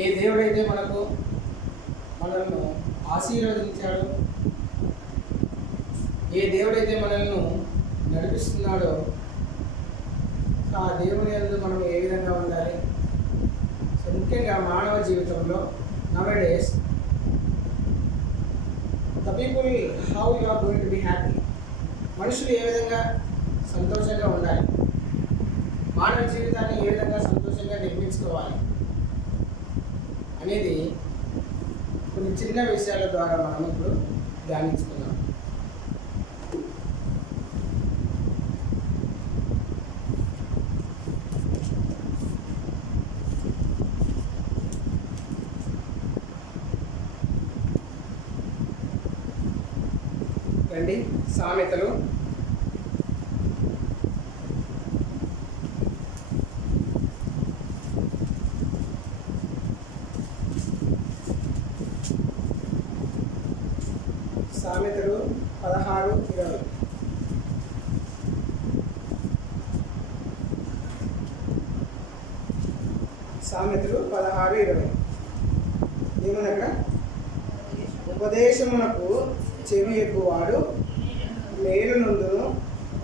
ఏ దేవుడైతే మనల్ని ఆశీర్వదించాడో, ఏ దేవుడైతే మనల్ని నడిపిస్తున్నాడో, ఆ దేవుని యందు మనం ఏ విధంగా ఉండాలి. సో ముఖ్యంగా మానవ జీవితంలో nowadays the people how you are going to be happy. మనుషులు ఏ విధంగా సంతోషంగా ఉండాలి, మానవ జీవితాన్ని ఏ విధంగా సంతోషంగా నిర్మించుకోవాలి అనేది కొన్ని చిన్న విషయాల ద్వారా మనం ఇప్పుడు ధ్యానించుకుందాం. రండి, సామెతలు 16:20. సామెతలు 16:20 ఏమన్నా అక్కడ? ఉపదేశమునకు చెవి ఎక్కువాడు మేలు నందును,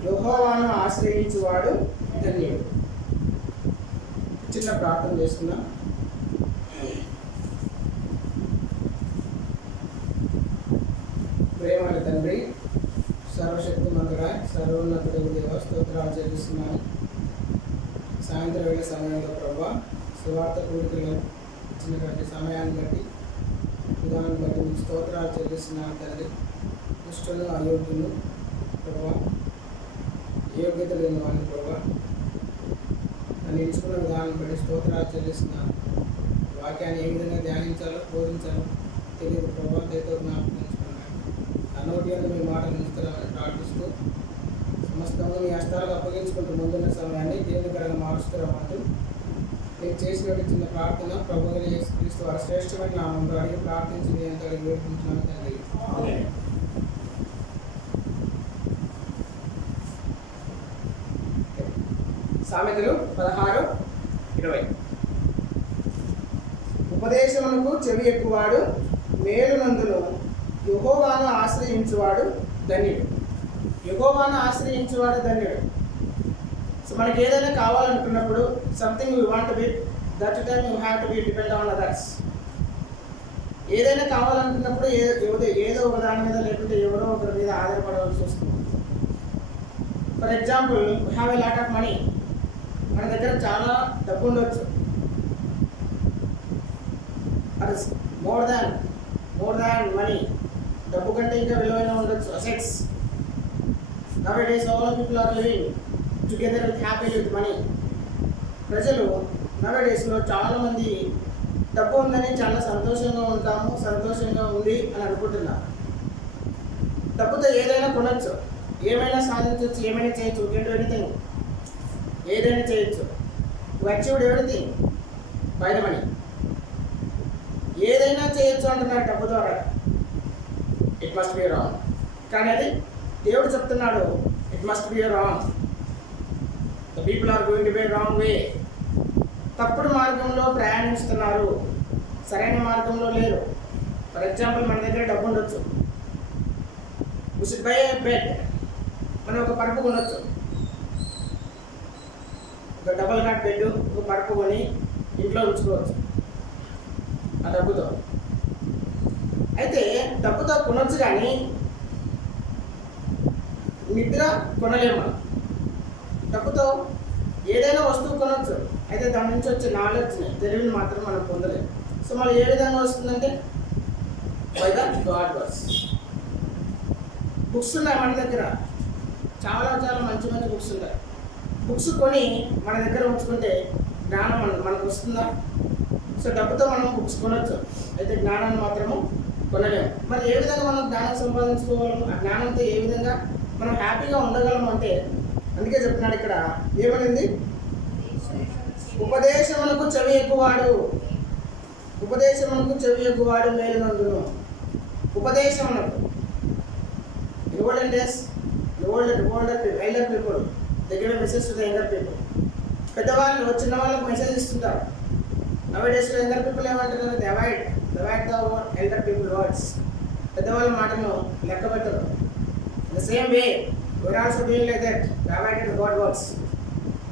యెహోవాను ఆశ్రయించువాడు ధన్యుడు. చిన్న ప్రార్థన చేసుకుందాం. ప్రేమల తండ్రి, సర్వశక్తిమంతుడా, సర్వోన్నతుడు దేవ, స్తోత్రాలు చెల్లిస్తున్నాను. సాయంత్రం వేళ సమయంలో ప్రభా సువార్త కూడికలు ఇచ్చినటువంటి సమయాన్ని బట్టి, విధానాన్ని బట్టి మీకు స్తోత్రాలు చెల్లిస్తున్నాను తండ్రి. దుష్టులు, అయోగ్యులు ప్రభా, యోగ్యత లేని వాళ్ళు ప్రభా, నన్ను ఎంచుకున్న విధానాన్ని బట్టి స్తోత్రాలు చెల్లిస్తున్నాను. వాక్యాన్ని ఏ విధంగా ధ్యానించాలో, బోధించాలో తెలియదు ప్రభా, దయతో జ్ఞాపకం నోటి అందు మీ మాటలు ఇస్తారని ప్రార్థిస్తూ, సమస్తము మీ హస్తాలకు అప్పగించుకుంటూ ముందున్న సమయాన్ని దేవునికరంగా మారుస్తామంటూ నేను చేసినట్టు చిన్న ప్రార్థన ప్రభు యేసుక్రీస్తు వారి శ్రేష్టమైన నామంలో అడిగి ప్రార్థించింది ఎంత అడిగి వేడుకుంటున్నాను తండ్రి. సామెతలు 16:20 ఉపదేశమునకు చెవి ఎక్కువాడు మేలు నందును, యెహోవాను ఆశ్రయించువాడు ధన్యుడు. యెహోవాను ఆశ్రయించువాడు ధన్యుడు. సో మనకి ఏదైనా కావాలనుకున్నప్పుడు, something you want to be, that time you have to be depend on others. ఏదైనా కావాలనుకున్నప్పుడు ఏదో ఒక దాని మీద లేకుంటే ఎవరో ఒకరి మీద ఆధారపడవలసి వస్తుంది. For example, we have a lot of money. మన దగ్గర చాలా డబ్బు ఉండొచ్చు. అది మోర్ దాన్ మనీ, డబ్బు కంటే ఇంకా విలువైన ఉండొచ్చు assets. Nowadays all people are living together with happy with money. ప్రజలు నవడేస్లో చాలామంది డబ్బు ఉందని చాలా సంతోషంగా ఉంటాము, సంతోషంగా ఉంది అని అనుకుంటున్నారు. డబ్బుతో ఏదైనా కొనొచ్చు, ఏమైనా సాధించవచ్చు, ఏమైనా చేయొచ్చు. యూ కెన్ డు ఎనీథింగ్, ఏదైనా చేయొచ్చు. You achieved everything by the money. ఏదైనా చేయొచ్చు అంటున్నారు డబ్బు ద్వారా. It must be wrong. కానీ అది దేవుడు చెప్తున్నాడు, it must be wrong. The people are going to be wrong way. తప్పుడు మార్గంలో ప్రయాణిస్తున్నారు, సరైన మార్గంలో లేరు. ఫర్ ఎగ్జాంపుల్, మన దగ్గర డబ్బు ఉండొచ్చు. We should buy a bed. మనం ఒక పరుపు కొనొచ్చు, ఒక డబల్ కాట్ బెడ్, ఒక పరుపు కొని ఇంట్లో ఉంచుకోవచ్చు ఆ డబ్బుతో. అయితే డబ్బుతో కొనొచ్చు కానీ నిద్ర కొనలేము. డబ్బుతో ఏదైనా వస్తువు కొనొచ్చు, అయితే దాని నుంచి వచ్చే నాలెడ్జ్ని, తెలివిని మాత్రం మనం పొందలేము. సో మనం ఏ విధంగా వస్తుందంటే by the God words. Books ఉన్నాయి మన దగ్గర, చాలా చాలా మంచి మంచి బుక్స్ ఉంటాయి. బుక్స్ కొని మన దగ్గర ఉంచుకుంటే జ్ఞానం మనకు వస్తుందా? సో డబ్బుతో మనం బుక్స్ కొనొచ్చు, అయితే జ్ఞానాన్ని మాత్రము కొనలేము. మరి ఏ విధంగా మనం జ్ఞానం సంపాదించుకోగలము? ఆ జ్ఞానంతో ఏ విధంగా మనం హ్యాపీగా ఉండగలము అంటే, అందుకే చెప్తున్నాడు ఇక్కడ, ఏమనింది? ఉపదేశమునకు చెవి ఎక్కువాడు, ఉపదేశమునకు చెవి ఎక్కువాడు మేలు నందును. ఉపదేశమునకు, ఓల్డెన్ డేస్, ఎల్డర్ పీపుల్ దగ్గర message to the younger people. పెద్దవాళ్ళు చిన్న వాళ్ళకు మెసేజ్ ఇస్తుంటారు. నవడేస్ లో యంగర్ పీపుల్ ఏమంటున్నారు? Avoid the elder people words. పెద్దవాళ్ళ మాటలను లెక్క పెట్టరు. The same way we are also doing like that, avoided God words.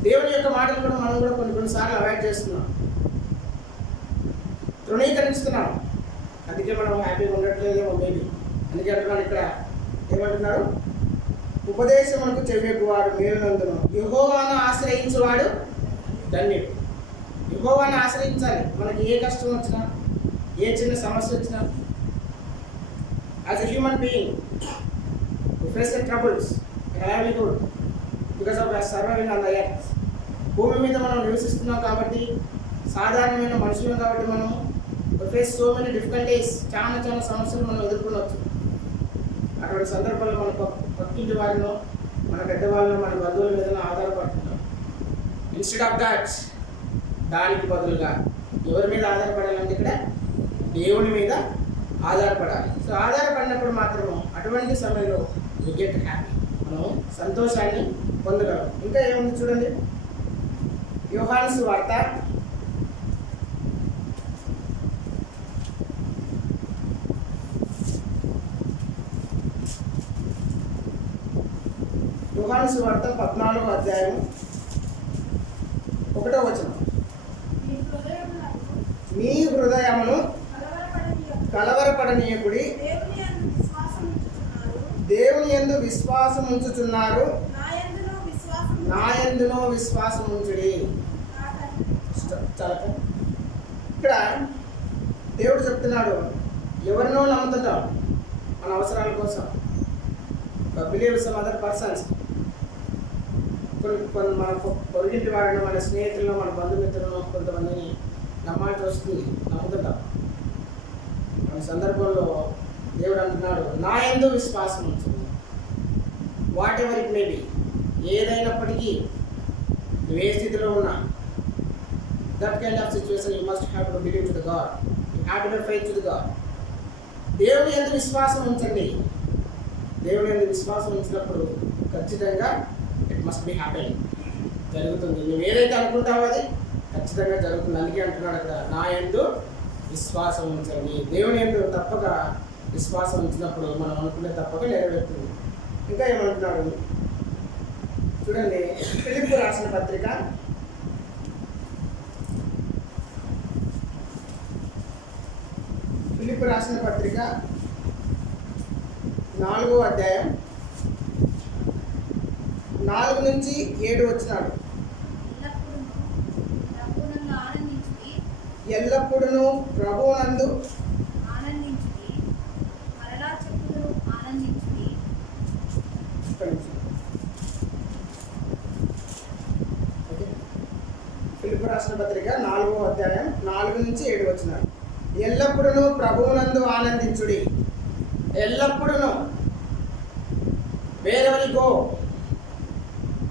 దేవుని యొక్క మాటలు కూడా మనం కూడా కొన్నిసార్లు అవాయిడ్ చేస్తున్నాం, తృణీకరిస్తున్నాం. అందుకే మనం హ్యాపీగా ఉండట్లేదేమో మేబీ. అందుకే అంటున్నాడు ఇక్కడ, ఏమంటున్నారు? ఉపదేశమునకు చెవియొగ్గువాడు మేలునందును యెహోవాను ఆశ్రయించువాడు ధన్యుడు. యెహోవాను ఆశ్రయించాలి. మనకి ఏ కష్టం వచ్చినా, ఏ చిన్న సమస్య వచ్చినా, as a human being we face the troubles in livelihood because of surviving on the earth. భూమి మీద మనం నివసిస్తున్నాం కాబట్టి, సాధారణమైన మనుషులం కాబట్టి మనం ఫేస్ సో మెనీ డిఫికల్టీస్, చాలా సమస్యలు మనం ఎదుర్కొనవచ్చు. అటువంటి సందర్భాల్లో మన పక్కింటి వారిలో, మన పెద్దవాళ్ళలో, మన బంధువుల మీద ఆధారపడుతున్నాం. ఇన్స్టెడ్ ఆఫ్ దాట్, దానికి బదులుగా ఎవరి మీద ఆధారపడాలంటే ఇక్కడ దేవుని మీద ఆధారపడాలి. సో ఆధారపడినప్పుడు మాత్రము అటువంటి సమయంలో వి గెట్ హ్యాపీ, మనం సంతోషాన్ని పొందగలం. ఇంకా ఏముంది చూడండి, యోహాను సువార్త 14వ అధ్యాయం 1వ వచనం. మీ హృదయమును కలవరపడనీయకుడి, దేవుని యందు విశ్వాసం ఉంచుచున్నారు, నా యందునో విశ్వాసం ఉంచుడి. ఇక్కడ దేవుడు చెప్తున్నాడు, ఎవరినో నమ్ముతుంటాం మన అవసరాల కోసం, బిలీవ్ సమ్ అదర్ పర్సన్స్. కొన్ని మన పొరుగింటి వాడిని, మన స్నేహితులను, మన బంధుమిత్రులను కొంతమందిని నమ్మాల్సి వస్తుంది, నమ్ముతుంటాం. మన సందర్భంలో దేవుడు అంటున్నాడు, నా యందు విశ్వాసం ఉంచు. What ever it may B, ఏదైనప్పటికీ నువ్వు ఏ స్థితిలో ఉన్నా, that kind of situation you must have to believe to the God, you have to B faith to the God. దేవుని యందు విశ్వాసం ఉంచండి. దేవుని యందు విశ్వాసం ఉంచినప్పుడు ఖచ్చితంగా ఇట్ మస్ట్ బి హ్యాపెనింగ్, జరుగుతుంది. నువ్వు ఏదైతే అనుకుంటావో అది ఖచ్చితంగా జరుగుతుంది. అందుకే అంటున్నాడు అక్కడ, నా యందు విశ్వాసం ఉంచండి. దేవుని యందు తప్పక విశ్వాసం ఉంచినప్పుడు మనం అనుకునే తప్పక నెరవేరుతుంది. ఇంకా ఏమంటున్నాడు చూడండి, ఫిలిప్పు రాసిన పత్రిక 4వ అధ్యాయం 4 నుంచి 7 వచ్చినాడు. ఎల్లప్పుడూ ప్రభువునందు ఫిలిప్పు రాసిన పత్రిక 4వ అధ్యాయం 4 నుంచి 7 వచ్చినాడు. ఎల్లప్పుడూ ప్రభువునందు ఆనందించుడి. ఎల్లప్పుడూ,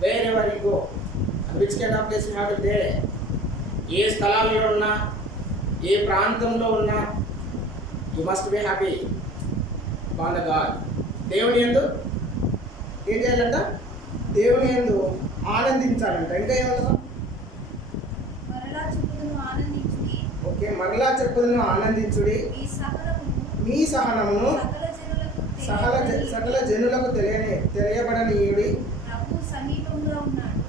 wherever you go, which kind of place you have to there, ఏ స్థలాల్లో ఉన్నా, ఏ ప్రాంతంలో ఉన్నా, you must be happy upon the God. దేవుని యందు ఏం చేయాలంట? దేవుని యందు ఆనందించాలంట. ఇంకా ఏమన్నా? ఓకే, మరలా చెప్పుదును ఆనందించుడి, మీ సహనమును సకల జనులకు తెలియబడనీయుడి.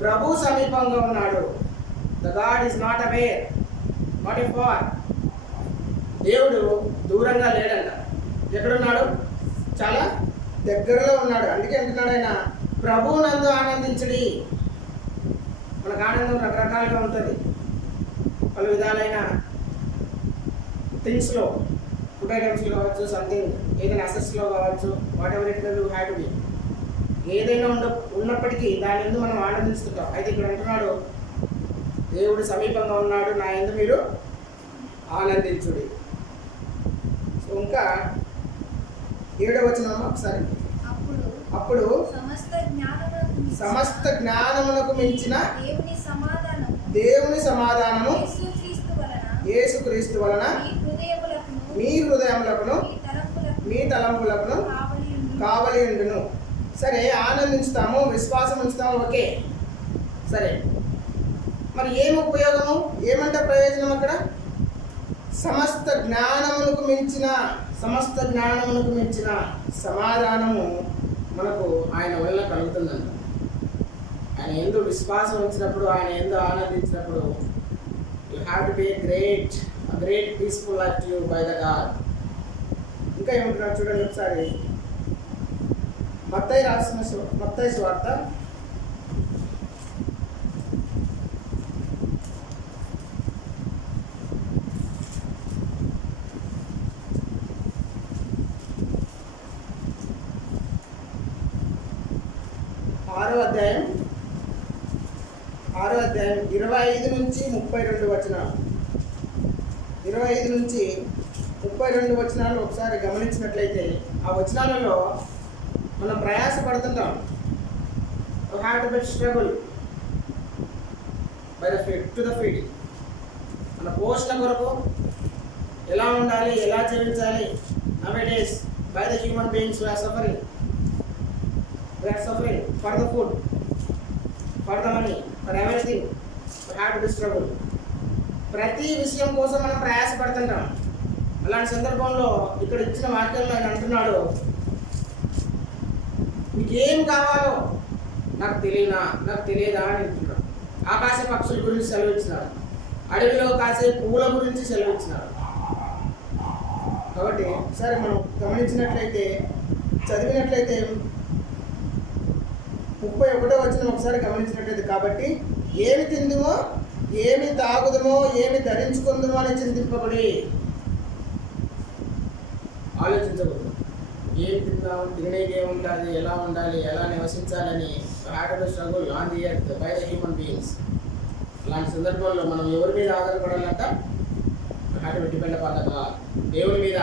ప్రభు సమీపంగా ఉన్నాడు. The God is not away, not a far. దేవుడు దూరంగా లేడంట. ఎక్కడున్నాడు? చాలా దగ్గరలో ఉన్నాడు. అందుకే అంటున్నాడు ఆయన, ప్రభువునందు ఆనందించుడి. మనకు ఆనందం రకరకాలుగా ఉంటుంది, పలు విధాలైన థింగ్స్లో, ఫుడ్ ఐటమ్స్లో కావచ్చు, సంథింగ్ ఏదైనా అసెస్లో కావచ్చు, whatever it may you have to B. ఏదైనా ఉన్నప్పటికీ దాని యందు మనం ఆనందిస్తుంటాం. అయితే ఇక్కడ అంటున్నాడు, దేవుడు సమీపంగా ఉన్నాడు, నా యందు మీరు ఆనందించుడి. సో ఇంకా 7వ వచనం ఒకసారి. అప్పుడు సమస్త జ్ఞానమునకు మించిన దేవుని సమాధానము యేసుక్రీస్తు వలన మీ హృదయములకును మీ తలంపులకును కావలి ఉండును. సరే, ఆనందించుతాము, విశ్వాసం ఉంచుతాము, ఓకే. సరే, మరి ఏమి ఉపయోగము, ఏమంటే ప్రయోజనం? అక్కడ సమస్త జ్ఞానమునకు మించిన సమాధానము మనకు ఆయన వల్ల కలుగుతుందంట. ఆయన ఎందు విశ్వాసం ఉంచినప్పుడు, ఆయన ఎందు ఆనందించినప్పుడు, you have to be great peaceful life to you by the God. ఇంకా ఏమంటున్నారు చూడండి ఒకసారి. మత్తయి సువార్త 6వ అధ్యాయం 25 నుంచి 32 వచనాలు. 25 నుంచి 32 వచనాలు ఒకసారి గమనించినట్లయితే, ఆ వచనాలలో మనం ప్రయాసపడుతుంటాం. We have to struggle by the feet to the feet. మన పోషణ కొరకు ఎలా ఉండాలి, ఎలా జీవించాలి. Nowadays by the human beings we are suffering for the food, for the money, for everything. We have to struggle. ప్రతి విషయం కోసం మనం ప్రయాసపడుతుంటాం. అలాంటి సందర్భంలో ఇక్కడ ఇచ్చిన వాక్యంలో ఆయన అంటున్నాడు, మీకేం కావాలో నాకు తెలియదా అని అంటున్నాడు. ఆకాశ పక్షుల గురించి సెలవిచ్చినాడు, అడవిలో కాసే పువ్వుల గురించి సెలవిచ్చినాడు. కాబట్టి సరే మనం గమనించినట్లయితే, చదివినట్లయితే 31వ వచనం ఒకసారి గమనించినట్లయితే, కాబట్టి ఏమి తిందుమో, ఏమి తాగుదమో, ఏమి ధరించుకుందుమో అని చింతింపబడి. ఆలోచించకూడదు. ఏం తిందాం, తినడానికి ఏముండాలి, ఎలా ఉండాలి, ఎలా నివసించాలని struggle on the earth by the human beings. అలాంటి సందర్భంలో మనం ఎవరి మీద ఆధారపడాలంట? డిపెండ్ అవ్వాలగా. దేవుని మీద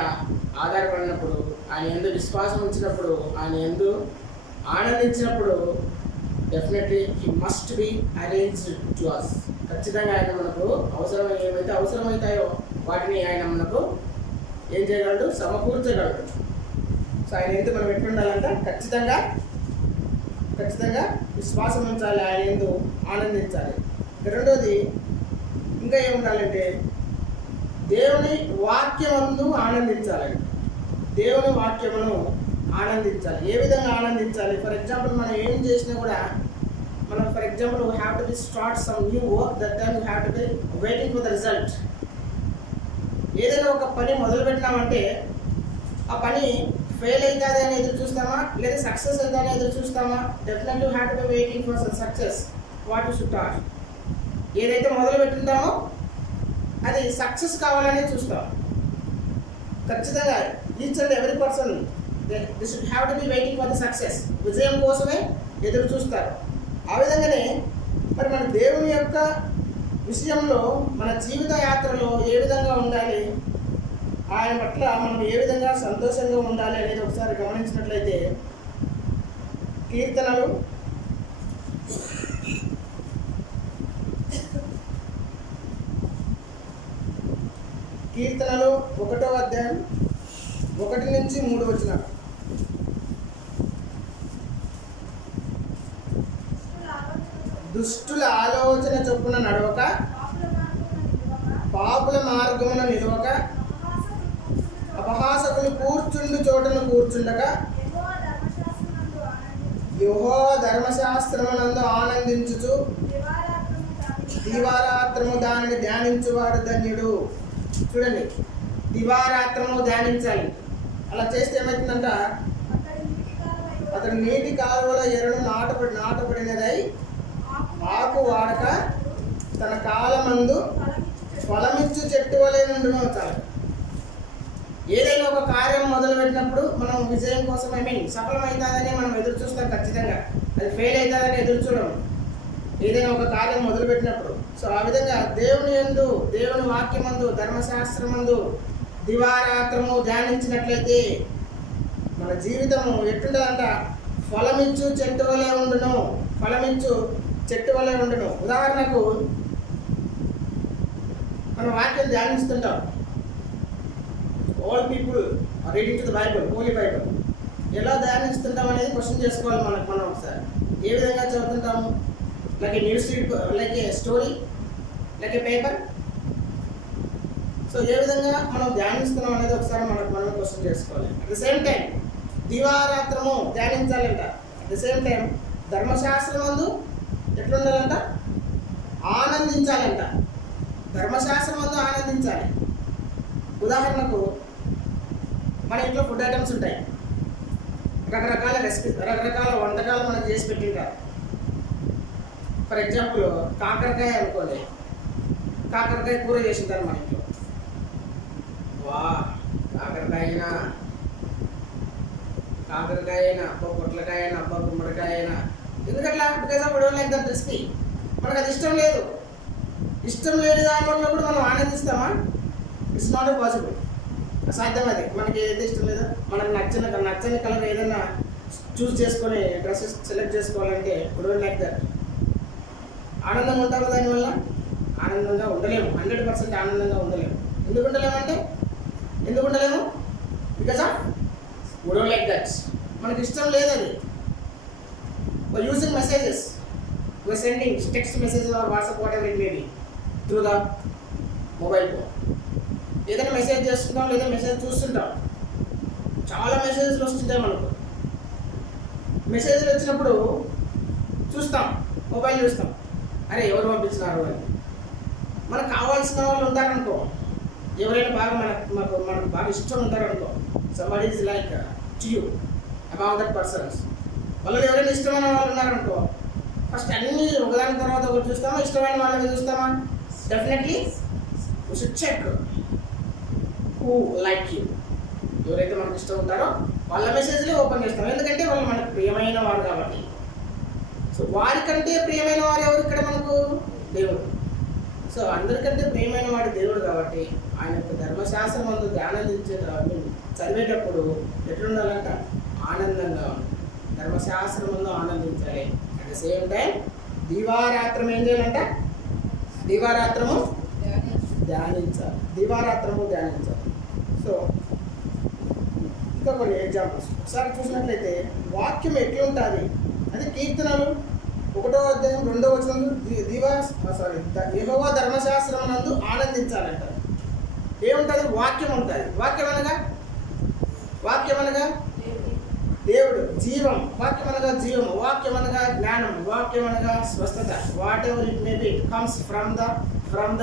ఆధారపడినప్పుడు, ఆయన యందు విశ్వాసం ఉంచినప్పుడు, ఆయన యందు ఆనందించినప్పుడు definitely he must be arranged to us. ఖచ్చితంగా ఆయన మనకు ఏమైతే అవసరమవుతాయో వాటిని ఆయన మనకు ఏం చేయగలడు? సమకూర్చగలడు. సో ఆయన ఎందుకు మనం ఎట్లుండాలంట? ఖచ్చితంగా విశ్వాసం ఉంచాలి, ఆయన ఎందు ఆనందించాలి. రెండోది ఇంకా ఏముండాలంటే, దేవుని వాక్యమందు ఆనందించాలి. దేవుని వాక్యమును ఆనందించాలి. ఏ విధంగా ఆనందించాలి? ఫర్ ఎగ్జాంపుల్ మనం ఏం చేసినా కూడా, మనం for example we have to B start some new work, that time we have to be waiting for the result. ఏదైనా ఒక పని మొదలు పెట్టినామంటే ఆ పని ఫెయిల్ అవుతుంది అని ఎదురు చూస్తామా, లేదా సక్సెస్ అవుతుందని ఎదురు చూస్తామా? Definitely have to be waiting for success. What you should start. ఏదైతే మొదలు పెట్టింటామో అది సక్సెస్ కావాలని చూస్తాం. ఖచ్చితంగా each and every person they should have to be waiting for the success. విజయం కోసమే ఎదురు చూస్తారు. ఆ విధంగానే మరి మన దేవుని యొక్క విషయంలో, మన జీవిత యాత్రలో ఏ విధంగా ఉండాలి, ఆయన పట్ల మనం ఏ విధంగా సంతోషంగా ఉండాలి అనేది ఒకసారి గమనించినట్లయితే, కీర్తనలు 1వ అధ్యాయం 1 నుంచి 3 వచనాలు. దుష్టుల ఆలోచన చొప్పున నడవక, పాపుల మార్గమున నిలవక, అపహాసకులు కూర్చుండు చోటను కూర్చుండక, యెహోవా ధర్మశాస్త్రమునందు ఆనందించుచు దివారాత్రము దానిని ధ్యానించువాడు ధన్యుడు. చూడండి, దివారాత్రము ధ్యానించాలి. అలా చేస్తే ఏమవుతుందంట? అతడు నీటి కాలువల ఎరను నాటబడినదై ఆకు వాడక తన కాలమందు ఫలమిచ్చు చెట్టు వలె నుండి చాలు. ఏదైనా ఒక కార్యం మొదలు పెట్టినప్పుడు మనం విజయం కోసం సఫలమవుతుందని మనం ఎదురు చూస్తాం. ఖచ్చితంగా అది ఫెయిల్ అవుతుందని ఎదురు చూడము ఏదైనా ఒక కార్యం మొదలు పెట్టినప్పుడు. సో ఆ విధంగా దేవుని యందు, దేవుని వాక్యమందు, ధర్మశాస్త్రమందు దివారాత్రము ధ్యానించినట్లయితే మన జీవితము ఎట్లుంటుందంట? ఫలమిచ్చు చెట్టు వలె ఉండును. ఉదాహరణకు మనం వాక్యం ధ్యానిస్తుంటాం. All people are reading to the Bible, holy Bible. ఎలా ధ్యానిస్తుంటాం అనేది క్వశ్చన్ చేసుకోవాలి మనం ఒకసారి. ఏ విధంగా చదువుతుంటాము? Like a news read, like a story, like a paper. So ఏ విధంగా మనం ధ్యానిస్తున్నాం అనేది ఒకసారి మనమే క్వశ్చన్ చేసుకోవాలి. అట్ ద సేమ్ టైం దివారాత్రము ధ్యానించాలంట. అట్ ద సేమ్ టైం ధర్మశాస్త్రం నందు ఎట్లుండాలంట? ఆనందించాలంట. ధర్మశాస్త్రం నందు ఆనందించాలి. ఉదాహరణకు మన ఇంట్లో ఫుడ్ ఐటమ్స్ ఉంటాయి, రకరకాల రకరకాల వంటకాలు మనకు చేసి పెట్టింటారు. ఫర్ ఎగ్జాంపుల్ కాకరకాయ అనుకోండి, కాకరకాయ కూర చేసింటారు మన ఇంట్లో. వా కాకరకాయ అయినా అబ్బా పొట్లకాయ అయినా అబ్బా గుమ్మడికాయ అయినా, ఎందుకట్లా? Because off don't like that recipe. మనకు అది ఇష్టం లేదు. ఇష్టం లేని దానివల్ల కూడా మనం ఆనందిస్తామా? It's not possible. అసాధ్యం. అది మనకి ఏదైతే ఇష్టం లేదో, మనకు నచ్చని కలర్ ఏదైనా చూస్ చేసుకొని డ్రెస్సెస్ సెలెక్ట్ చేసుకోవాలంటే డోంట్ లైక్ దట్. ఆనందంగా ఉంటాము దానివల్ల? ఆనందంగా ఉండలేము. 100% ఆనందంగా ఉండలేము. ఎందుకు ఉండలేము? Because of we don't like that. మనకి ఇష్టం లేదు అది. we're using messages, we're sending text messages or WhatsApp, whatever it may be, through the mobile phone. ఏదైనా మెసేజ్ చేస్తుంటాం లేదా మెసేజ్ చూస్తుంటాం. చాలా మెసేజ్లు వస్తుంటాయి మనకు. మెసేజ్లు వచ్చినప్పుడు చూస్తాం, మొబైల్ చూస్తాం, అరే ఎవరు పంపించినారు అని. మనకు కావాల్సిన వాళ్ళు ఉంటారనుకో, ఎవరైనా బాగా మనకు బాగా ఇష్టం ఉంటారనుకో, somebody is like to you among that persons. వాళ్ళు ఎవరైనా ఇష్టమైన వాళ్ళు ఉన్నారనుకో, ఫస్ట్ అన్నీ ఒకదాని తర్వాత ఒకటి చూస్తామా? ఇష్టమైన వాళ్ళని చూస్తామా? Definitely we should check who like you. ఎవరైతే మనకు ఇష్టం ఉంటారో వాళ్ళ మెసేజ్లే ఓపెన్ చేస్తాం. ఎందుకంటే వాళ్ళు మనకు ప్రియమైన వారు కాబట్టి. సో వారికంటే ప్రియమైన వారు ఎవరు ఇక్కడ మనకు? దేవుడు. సో అందరికంటే ప్రియమైన వాడు దేవుడు కాబట్టి ఆయన యొక్క ధర్మశాస్త్రం ముందు చదివేటప్పుడు ఎట్లుండాలంట? ఆనందంగా ఉంది. ధర్మశాస్త్రం ముందు ఆనందించాలి. అట్ ద సేమ్ టైం దివారాత్రం ఏం చేయాలంట? దివారాత్రము ధ్యానించాలి. సో ఇంకా కొన్ని ఎగ్జాంపుల్స్ ఒకసారి చూసినట్లయితే వాక్యం ఎట్లుంటుంది? అది కీర్తనలు 1వ అధ్యాయం 2వ వచనం, యెహోవా ధర్మశాస్త్రం నందు ఆనందించాలంట. ఏముంటుంది? వాక్యం ఉంటుంది. వాక్యం అనగా దేవుడు, జీవం. వాక్యం అనగా జీవము, వాక్యం అనగా జ్ఞానం, వాక్యం అనగా స్వస్థత. What ever it may B, it comes from the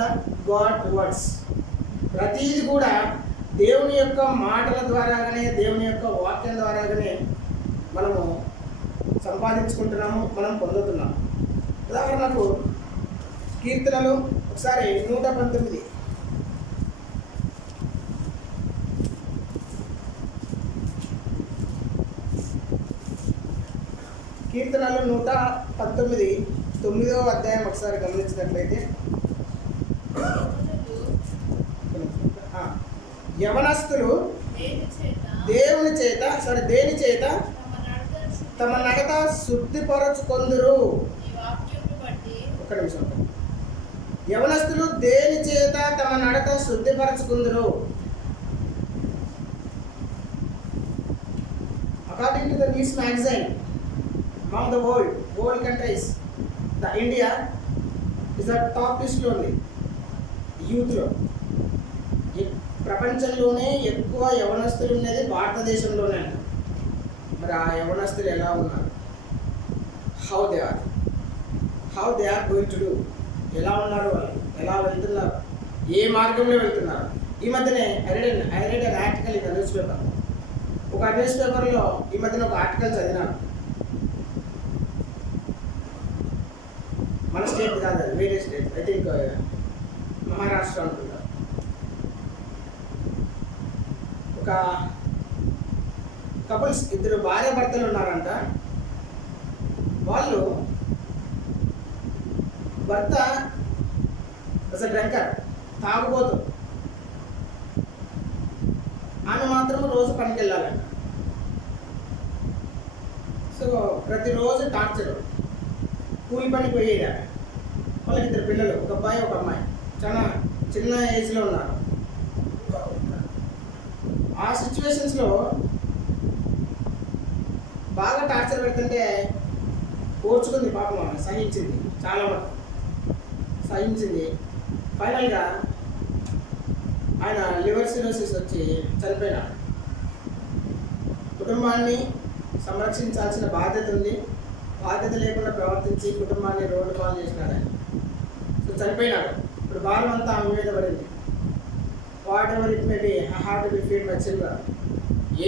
God words. ప్రతిది కూడా దేవుని యొక్క మాటల ద్వారాగానే, దేవుని యొక్క వాక్యం ద్వారాగానే మనము సంపాదించుకుంటున్నాము, మనం పొందుతున్నాము. ఉదాహరణకు కీర్తనలు ఒకసారి 119 కీర్తనలు 119 9వ అధ్యాయం ఒకసారి గమనించినట్లయితే, యవనస్తులు దేని చేత తమ నడత శుద్ధిపరచుకొందురు. ఒక్క నిమిషం. యవనస్తులు దేని చేత తమ నడత శుద్ధిపరచుకుందురు? According to the news magazine, among the world countries, the India is the top list లో ఉంది యూత్లో. ప్రపంచంలోనే ఎక్కువ యవనస్తులు ఉన్నది భారతదేశంలోనే అంట. మరి ఆ యవనస్తులు ఎలా ఉన్నారు? How they are going to do? ఎలా ఉన్నారు వాళ్ళు? ఎలా వెళ్తున్నారు? ఏ మార్గంలో వెళ్తున్నారు? ఈ మధ్యనే I read an article in news paper. ఒక న్యూస్ పేపర్లో ఈ మధ్యన ఒక ఆర్టికల్ చదివినాను. మన స్టేట్ కాదు, అది వేరే స్టేట్, ఐ థింక్ మహారాష్ట్ర అనుకుంటా. ఒక కపుల్స్, 2 భార్య భర్తలు ఉన్నారంట. వాళ్ళు భర్త డ్రంకర్, తాగుబోతు, ఆమె మాత్రం రోజు పనికి వెళ్ళాలంట. సో ప్రతిరోజు టార్చర్, కూలి పనికి పోయేదా. వాళ్ళకి 2 పిల్లలు, ఒక అబ్బాయి ఒక అమ్మాయి, చాలా చిన్న ఏజ్లో ఉన్నారు. ఆ సిచ్యువేషన్స్లో బాగా టార్చర్ పెడుతుంటే ఓర్చుకుంది పాపం. ఆమె సహించింది, చాలా మటుకు సహించింది. ఫైనల్గా ఆయన లివర్ సిరోసిస్ వచ్చి చనిపోయినాడు. కుటుంబాన్ని సంరక్షించాల్సిన బాధ్యత ఉంది, బాధ్యత లేకుండా ప్రవర్తించి కుటుంబాన్ని రోడ్డు పాలు చేసినాడు ఆయన. సో చనిపోయినాడు. ఇప్పుడు భారం అంతా ఆమె మీద పడింది. What ever it may B, I have to be feed my children.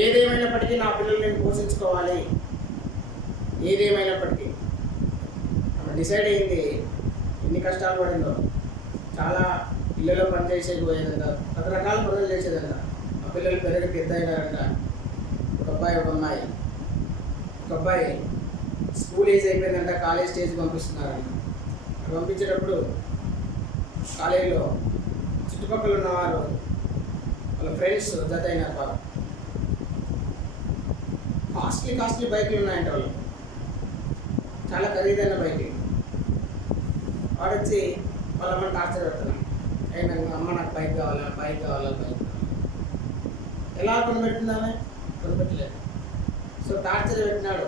ఏదేమైనప్పటికీ నా పిల్లలు నేను పోషించుకోవాలి. ఏదేమైనప్పటికీ ఆమె డిసైడ్ అయింది. ఎన్ని కష్టాలు పడిందో. చాలా ఇళ్ళలో పనిచేసేది పోయేదంట, రకరకాల పనులు చేసేదంట. ఆ పిల్లలు పెరిగి పెద్ద అయినారంట. ఒక అబ్బాయి ఒక అమ్మాయి. ఒక అబ్బాయి స్కూల్ ఏజ్ అయిపోయిందంట, కాలేజ్ స్టేజ్ పంపిస్తున్నారంట. పంపించేటప్పుడు కాలేజీలో చుట్టుపక్కల ఉన్నవారు వాళ్ళ ఫ్రెండ్స్ జత అయినారు. బాగా కాస్ట్లీ బైకులు ఉన్నాయంట వాళ్ళు, చాలా ఖరీదైన బైక్. వాడు వచ్చి వాళ్ళ అమ్మని టార్చర్ పెడుతున్నాను. అయినా అమ్మ నాకు బైక్ కావాలా, బైక్ కావాలా, బైక్. ఎలా కొనిపెట్టిందామే? కొనిపెట్టలేదు. సో టార్చర్ పెట్టినాడు.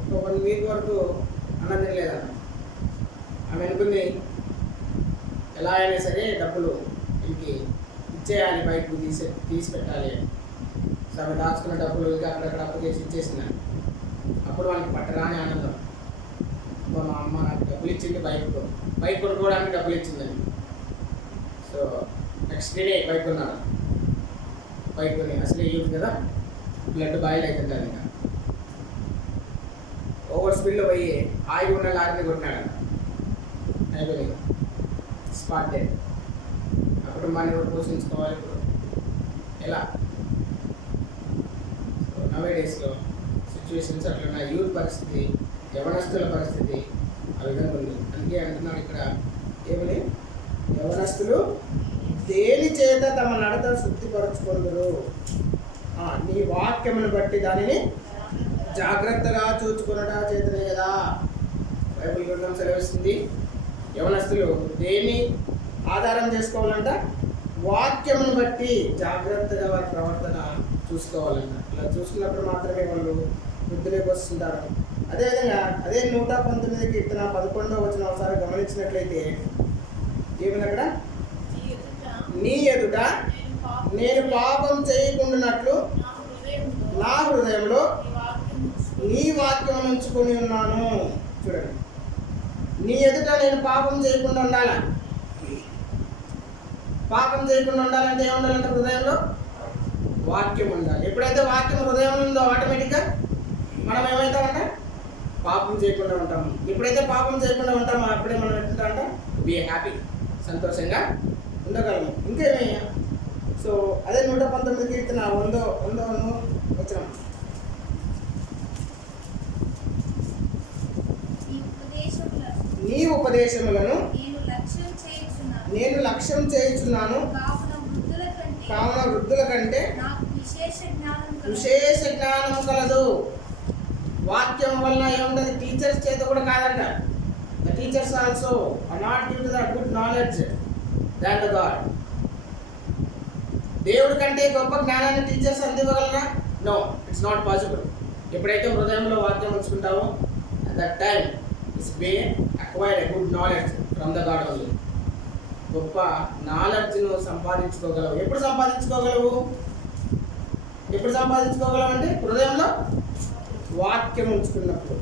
ఒక 1 వీక్ వరకు అన్నం తినలేదన్న. ఆమె అనుకుంది ఎలా అయినా సరే డబ్బులు ఇంటికి ఇచ్చేయాలి, బైక్ తీసి పెట్టాలి. సో ఆమె దాచుకున్న డబ్బులు ఇంకా అక్కడక్కడ అప్పు చేసి ఇచ్చేసిన. అప్పుడు వాళ్ళకి పట్టరాని ఆనందం. మా అమ్మ నాకు డబ్బులు ఇచ్చింది, బైక్ కొనుక్కోవడానికి డబ్బులు ఇచ్చిందని. సో నెక్స్ట్ డే బైక్ కొన్నాడు. బైక్ కొని అసలే యూజ్ కదా, బ్లడ్ బాయిల్ అవుతుంటారు. ఇంకా ఓవర్ స్పీడ్లో పోయి ఆగి ఉన్న లారీని కొట్టినాడు. అయిపోయింది, స్పాట్ డెడ్. ఆ కుటుంబాన్ని కూడా పోషించుకోవాలి. ఇప్పుడు ఎలా? నవే డేస్లో సిచ్యువేషన్స్ అట్లా యూత్ పరిస్థితి, యవనస్తుల పరిస్థితి ఆ విధంగా ఉంది. అందుకే అంటున్నాడు ఇక్కడ ఏమని, యవనస్తులు దేని చేత తమ నడత శుద్ధిపరచుకొందురు, నీ వాక్యమును బట్టి దానిని జాగ్రత్తగా చూచుకునడా చేతనే కదా. బైబిల్ గ్రంథం సెలవిస్తుంది యవనస్తులు దేన్ని ఆధారం చేసుకోవాలంట, వాక్యమును బట్టి జాగ్రత్తగా వారి ప్రవర్తన చూసుకోవాలంట. ఇలా చూసుకున్నప్పుడు మాత్రమే వాళ్ళు వృద్ధిలోకి వస్తుంటారు. అదేవిధంగా అదే 119 కీర్తన 11వ వచనం ఒకసారి గమనించినట్లయితే ఏమని అక్కడ, నీ ఎదుట నేను పాపం చేయకుండానట్లు నా హృదయంలో నీ వాక్యం ఉంచుకొని ఉన్నాను. చూడండి, నీ ఎదుట నేను పాపం చేయకుండా ఉండాలా. పాపం చేయకుండా ఉండాలంటే ఏముండాలంటే హృదయంలో వాక్యం ఉండాలి. ఎప్పుడైతే వాక్యం హృదయంలో ఉందో ఆటోమేటిక్గా మనం ఏమవుతామంటే పాపం చేయకుండా ఉంటాము. ఎప్పుడైతే పాపం చేయకుండా ఉంటామో అప్పుడే మనం ఎట్లుంటామంటే బీ హ్యాపీ, సంతోషంగా ఉండగలము. ఇంకేమయ్యా? సో అదే 119 కీర్తన 100 వచ్చిన నీ ఉపదేశములను నేను లక్ష్యం చేయుచున్నాను, కావున వృద్ధుల కంటే విశేష జ్ఞానం కలదు. వాక్యం వలన ఏముంటుంది? టీచర్స్ చేత కూడా కాదంట. The teachers also are not give the good knowledge than the God. దేవుడి కంటే గొప్ప జ్ఞానాన్ని టీచర్స్ అందివ్వగలరా? No, it's not possible. ఎప్పుడైతే హృదయంలో వాక్యం ఉంచుకుంటామో at that time it's be acquire a good knowledge from the God only. గొప్ప నాలెడ్జ్ను సంపాదించుకోగలవు. ఎప్పుడు సంపాదించుకోగలవు? ఎప్పుడు సంపాదించుకోగలవు అంటే హృదయంలో వాక్యం ఉంచుకున్నప్పుడు.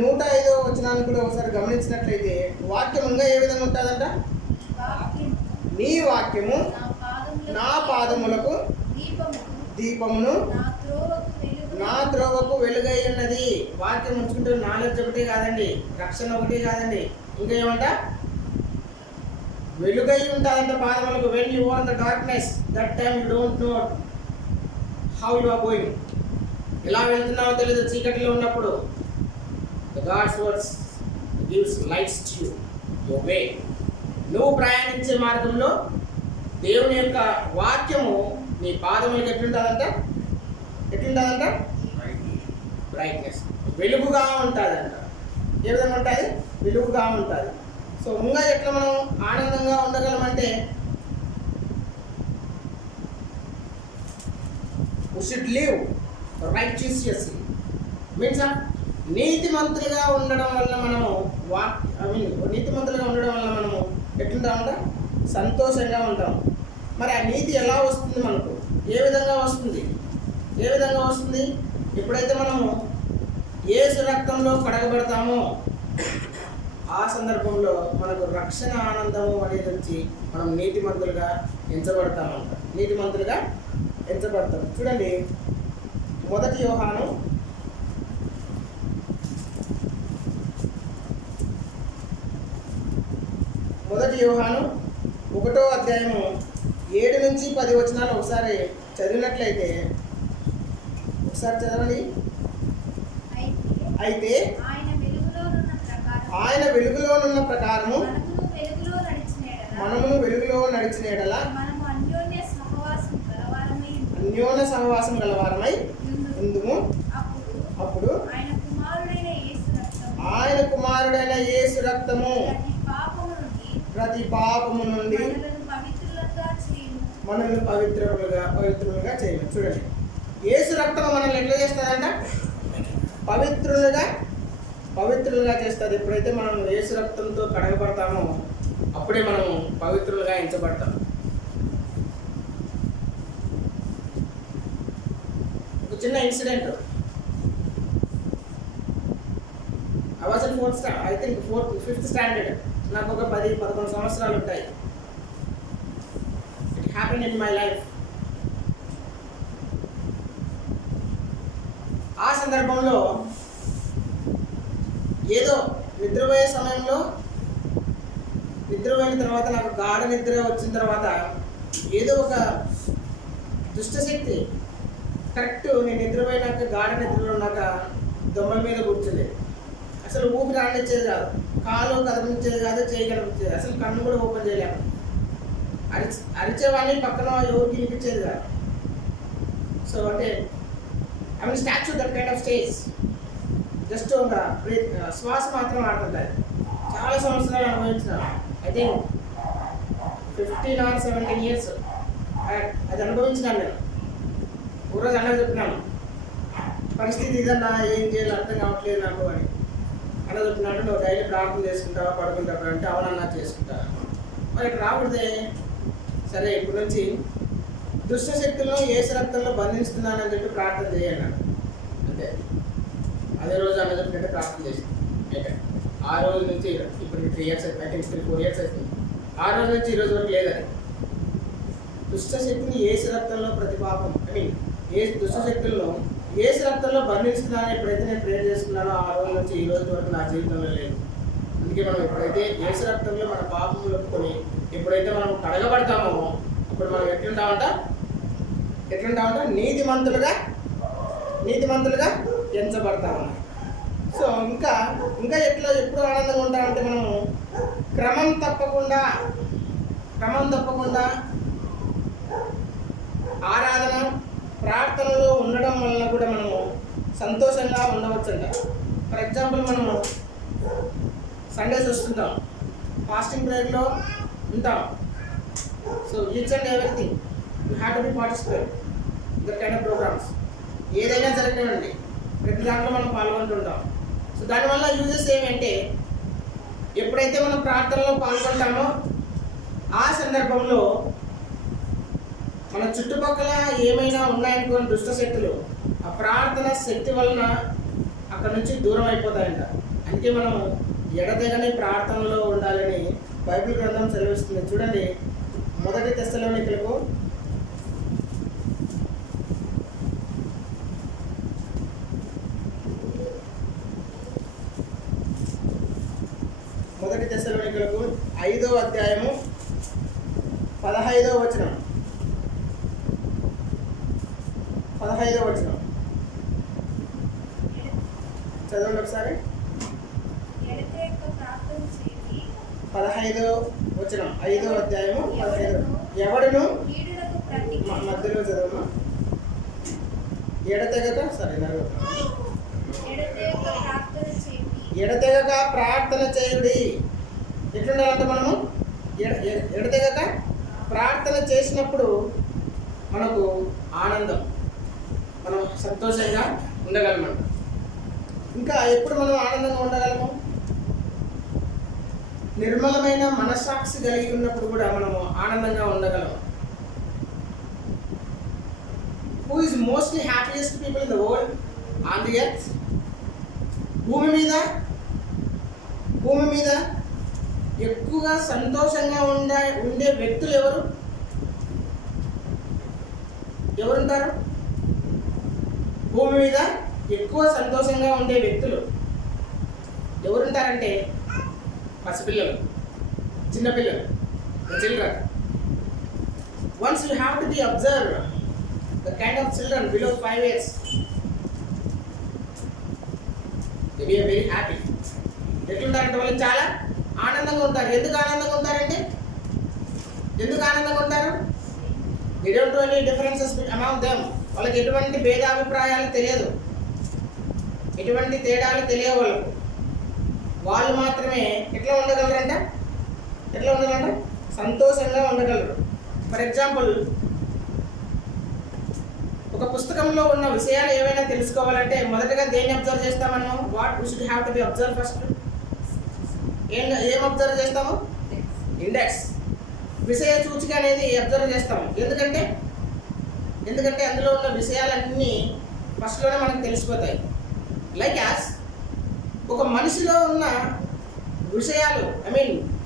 105వ వచనాన్ని కూడా ఒకసారి గమనించినట్లయితే వాక్యం ఇంకా ఏ విధంగా ఉంటుందంట, నీ వాక్యము నా పాదములకు దీపమును నా త్రోవకు వెలుగై ఉన్నది. వాక్యం ఉంచుకుంటే నాలెడ్జ్ ఒకటే కాదండి, రక్షణ ఒకటే కాదండి, ఇంకా ఏమంట వెలుగై ఉంటుందంట పాదములకు. When you are the darkness that time you don't know how you are going. ఎలా వెళ్తున్నావో తెలియదు చీకటిలో ఉన్నప్పుడు. The God's words gives lights to you your way. నువ్వు ప్రయాణించే మార్గంలో దేవుని యొక్క వాక్యము నీ పాదములకు ఎట్లుంటుందంట, బ్రైట్నెస్, వెలుగుగా ఉంటుందంట. ఏ విధంగా ఉంటుంది? వెలుగుగా ఉంటుంది. సో ఇంకా ఎట్లా మనం ఆనందంగా ఉండగలమంటే we should live righteously. Means నీతిమంతులుగా ఉండడం వల్ల మనము నీతిమంతులుగా ఉండడం వల్ల మనము ఎట్లుంటామంట, సంతోషంగా ఉంటాం. మరి ఆ నీతి ఎలా వస్తుంది మనకు? ఏ విధంగా వస్తుంది? ఎప్పుడైతే మనము యేసు రక్తంలో కడగబడతామో ఆ సందర్భంలో మనకు రక్షణ ఆనందము అనేది వచ్చి మనం నీతిమంతులుగా ఎంచబడతాం. చూడండి, 1 యోహాను 1వ అధ్యాయము 7 నుంచి 10 వచనాలు ఒకసారి చదివినట్లయితే, ఒకసారి చదవండి. అయితే ఆయన వెలుగులోనున్న ప్రకారము మనము వెలుగులో నడిచిన ఎడల అన్యోన్య సహవాసం గలవారమై ఉందుము. అప్పుడు ఆయన కుమారుడైన యేసు రక్తము ప్రతి పాపము నుండి మనల్ని పవిత్రులుగా చేయను. చూడండి, యేసు రక్తం మనల్ని ఎట్లా చేస్తుందంట? పవిత్రులుగా చేస్తుంది. ఎప్పుడైతే మనం యేసు రక్తంతో కడగబడతామో అప్పుడే మనము పవిత్రులుగా ఎంచబడతాం. ఒక చిన్న incident. I was in 5th standard. నాకు ఒక 10-11 సంవత్సరాలు ఉంటాయి. It happened in my life. ఆ సందర్భంలో ఏదో నిద్రపోయే సమయంలో, నిద్రపోయిన తర్వాత నాకు గాఢ నిద్ర వచ్చిన తర్వాత ఏదో ఒక దుష్టశక్తి కరెక్ట్ నేను నిద్రపోయినాక గాఢ నిద్రలో ఉన్నాక దొమ్మల మీద కూర్చుంది. అసలు ఊపిరి రానిచ్చేది కాదు, కాలు కదిలించేది కాదు, చేయి కనిపించేది, అసలు కన్ను కూడా ఓపెన్ చేయలేము. అరిచేవాళ్ళని పక్కన ఎవరికి వినిపించేది కాదు. సో అంటే I mean statue that kind of stage. Just ఒక శ్వాస మాత్రం ఆడుతుంటాయి. చాలా సంవత్సరాలు అనుభవించిన, ఐ థింక్ 15 or 17 years అది అనుభవించినాను నేను. ఒకరోజు అన్నది చెప్పినాను, పరిస్థితి ఇదన్నా, ఏం చేయాలి అర్థం కావట్లేదు నాకు అని. అన్న చెప్పినాడు, నువ్వు డైలీ ప్రార్థన చేసుకుంటావా, పడుకుంటావా అంటే అవునన్నా చేసుకుంటా. మరి ఇక్కడ రాకూడదే. సరే, ఇప్పటి నుంచి దుష్టశక్తులను యేసు రక్తంలో బంధిస్తున్నానని చెప్పి ప్రార్థన చేయన్నాడు. అంతే. అదే రోజు అన్న చెప్పినట్టే ప్రార్థన చేసింది. అయితే ఆ రోజు నుంచి ఇప్పుడు 3 years అవుతుంది, ఐ థింక్ 3-4 years అవుతుంది. ఆ రోజు నుంచి ఈ రోజు వరకు లేదని. దుష్టశక్తిని యేసు రక్తంలో ప్రతిపాపం దుష్టశక్తులను యేసు రక్తంలో బంధిస్తున్నాను ఎప్పుడైతే నేను ప్రేయర్ చేసుకున్నానో ఆ రోజు నుంచి ఈ రోజు వరకు నా జీవితంలో లేదు. అందుకే మనం ఎప్పుడైతే యేసు రక్తంలో మన పాపములు ఒప్పుకొని ఎప్పుడైతే మనం కడగబడతామో అప్పుడు మనం ఎట్లుంటామంట నీతిమంతులుగా ఎంచబడతాము. సో ఇంకా ఎప్పుడు ఆనందంగా ఉంటామంటే మనము క్రమం తప్పకుండా ఆరాధన ప్రార్థనలో ఉండడం వలన కూడా మనము సంతోషంగా ఉండవచ్చంట. ఫర్ ఎగ్జాంపుల్, మనము సండేస్ వస్తుంటాం, ఫాస్టింగ్ ప్రేయర్లో ఉంటాం. So each and everything you have to be participate that kind of programmes. ఏదైనా జరగనివ్వండి, ప్రతి దాంట్లో మనం పాల్గొంటుంటాం. సో దానివల్ల యూజెస్ ఏమంటే, ఎప్పుడైతే మనం ప్రార్థనలో పాల్గొంటామో ఆ సందర్భంలో మన చుట్టుపక్కల ఏమైనా ఉన్నాయనుకోని దుష్టశక్తులు ఆ ప్రార్థన శక్తి వలన అక్కడ నుంచి దూరం అయిపోతాయంట. అందుకే మనము ఎడతెగని ప్రార్థనలో ఉండాలని బైబిల్ గ్రంథం సెలవిస్తుంది. చూడండి, 1 తెస్సలోనికలకు 5వ అధ్యాయము 15వ వచనం. చదవండి ఒకసారి. 15వ వచనం, 5వ అధ్యాయము 15. ఎవడును మధ్యలో చదవమ్మా. ఎడతెగక ప్రార్థన చేయుడి. ఎట్లుండాలంటే మనము ఎడతెగక ప్రార్థన చేసినప్పుడు మనకు ఆనందం, మనం సంతోషంగా ఉండగలమంట. ఇంకా ఎప్పుడు మనం ఆనందంగా ఉండగలము? నిర్మలమైన మనస్సాక్షి కలిగి ఉన్నప్పుడు కూడా మనము ఆనందంగా ఉండగలము. Mostly happiest people in the world on the earth? భూమి మీద ఎక్కువగా సంతోషంగా ఉండే వ్యక్తులు ఎవరుంటారు? భూమి మీద ఎక్కువ సంతోషంగా ఉండే వ్యక్తులు ఎవరుంటారంటే పసిపిల్లలు, చిన్నపిల్లలు, children. Once you have to be observed the kind of children below 5 years, they be very happy. ఎట్లుంటారంటే వాళ్ళు చాలా ఆనందంగా ఉంటారు. ఎందుకు ఆనందంగా ఉంటారంటే they don't know any differences among them. వాళ్ళకి ఎటువంటి భేదాభిప్రాయాలు తెలియదు, ఎటువంటి తేడాలు తెలియవు వాళ్ళు మాత్రమే ఎట్లా ఉండగలరంట సంతోషంగా ఉండగలరు. ఫర్ ఎగ్జాంపుల్, ఒక పుస్తకంలో ఉన్న విషయాలు ఏవైనా తెలుసుకోవాలంటే మొదటగా దేన్ని అబ్జర్వ్ చేస్తాం మనము? What we should have to B observe first. ఏం అబ్జర్వ్ చేస్తాము? ఇండెక్స్, విషయ సూచిక అనేది అబ్జర్వ్ చేస్తాము. ఎందుకంటే అందులో ఉన్న విషయాలన్నీ ఫస్ట్లోనే మనకు తెలిసిపోతాయి. లైక్ యాజ్ ఒక మనిషిలో ఉన్న విషయాలు,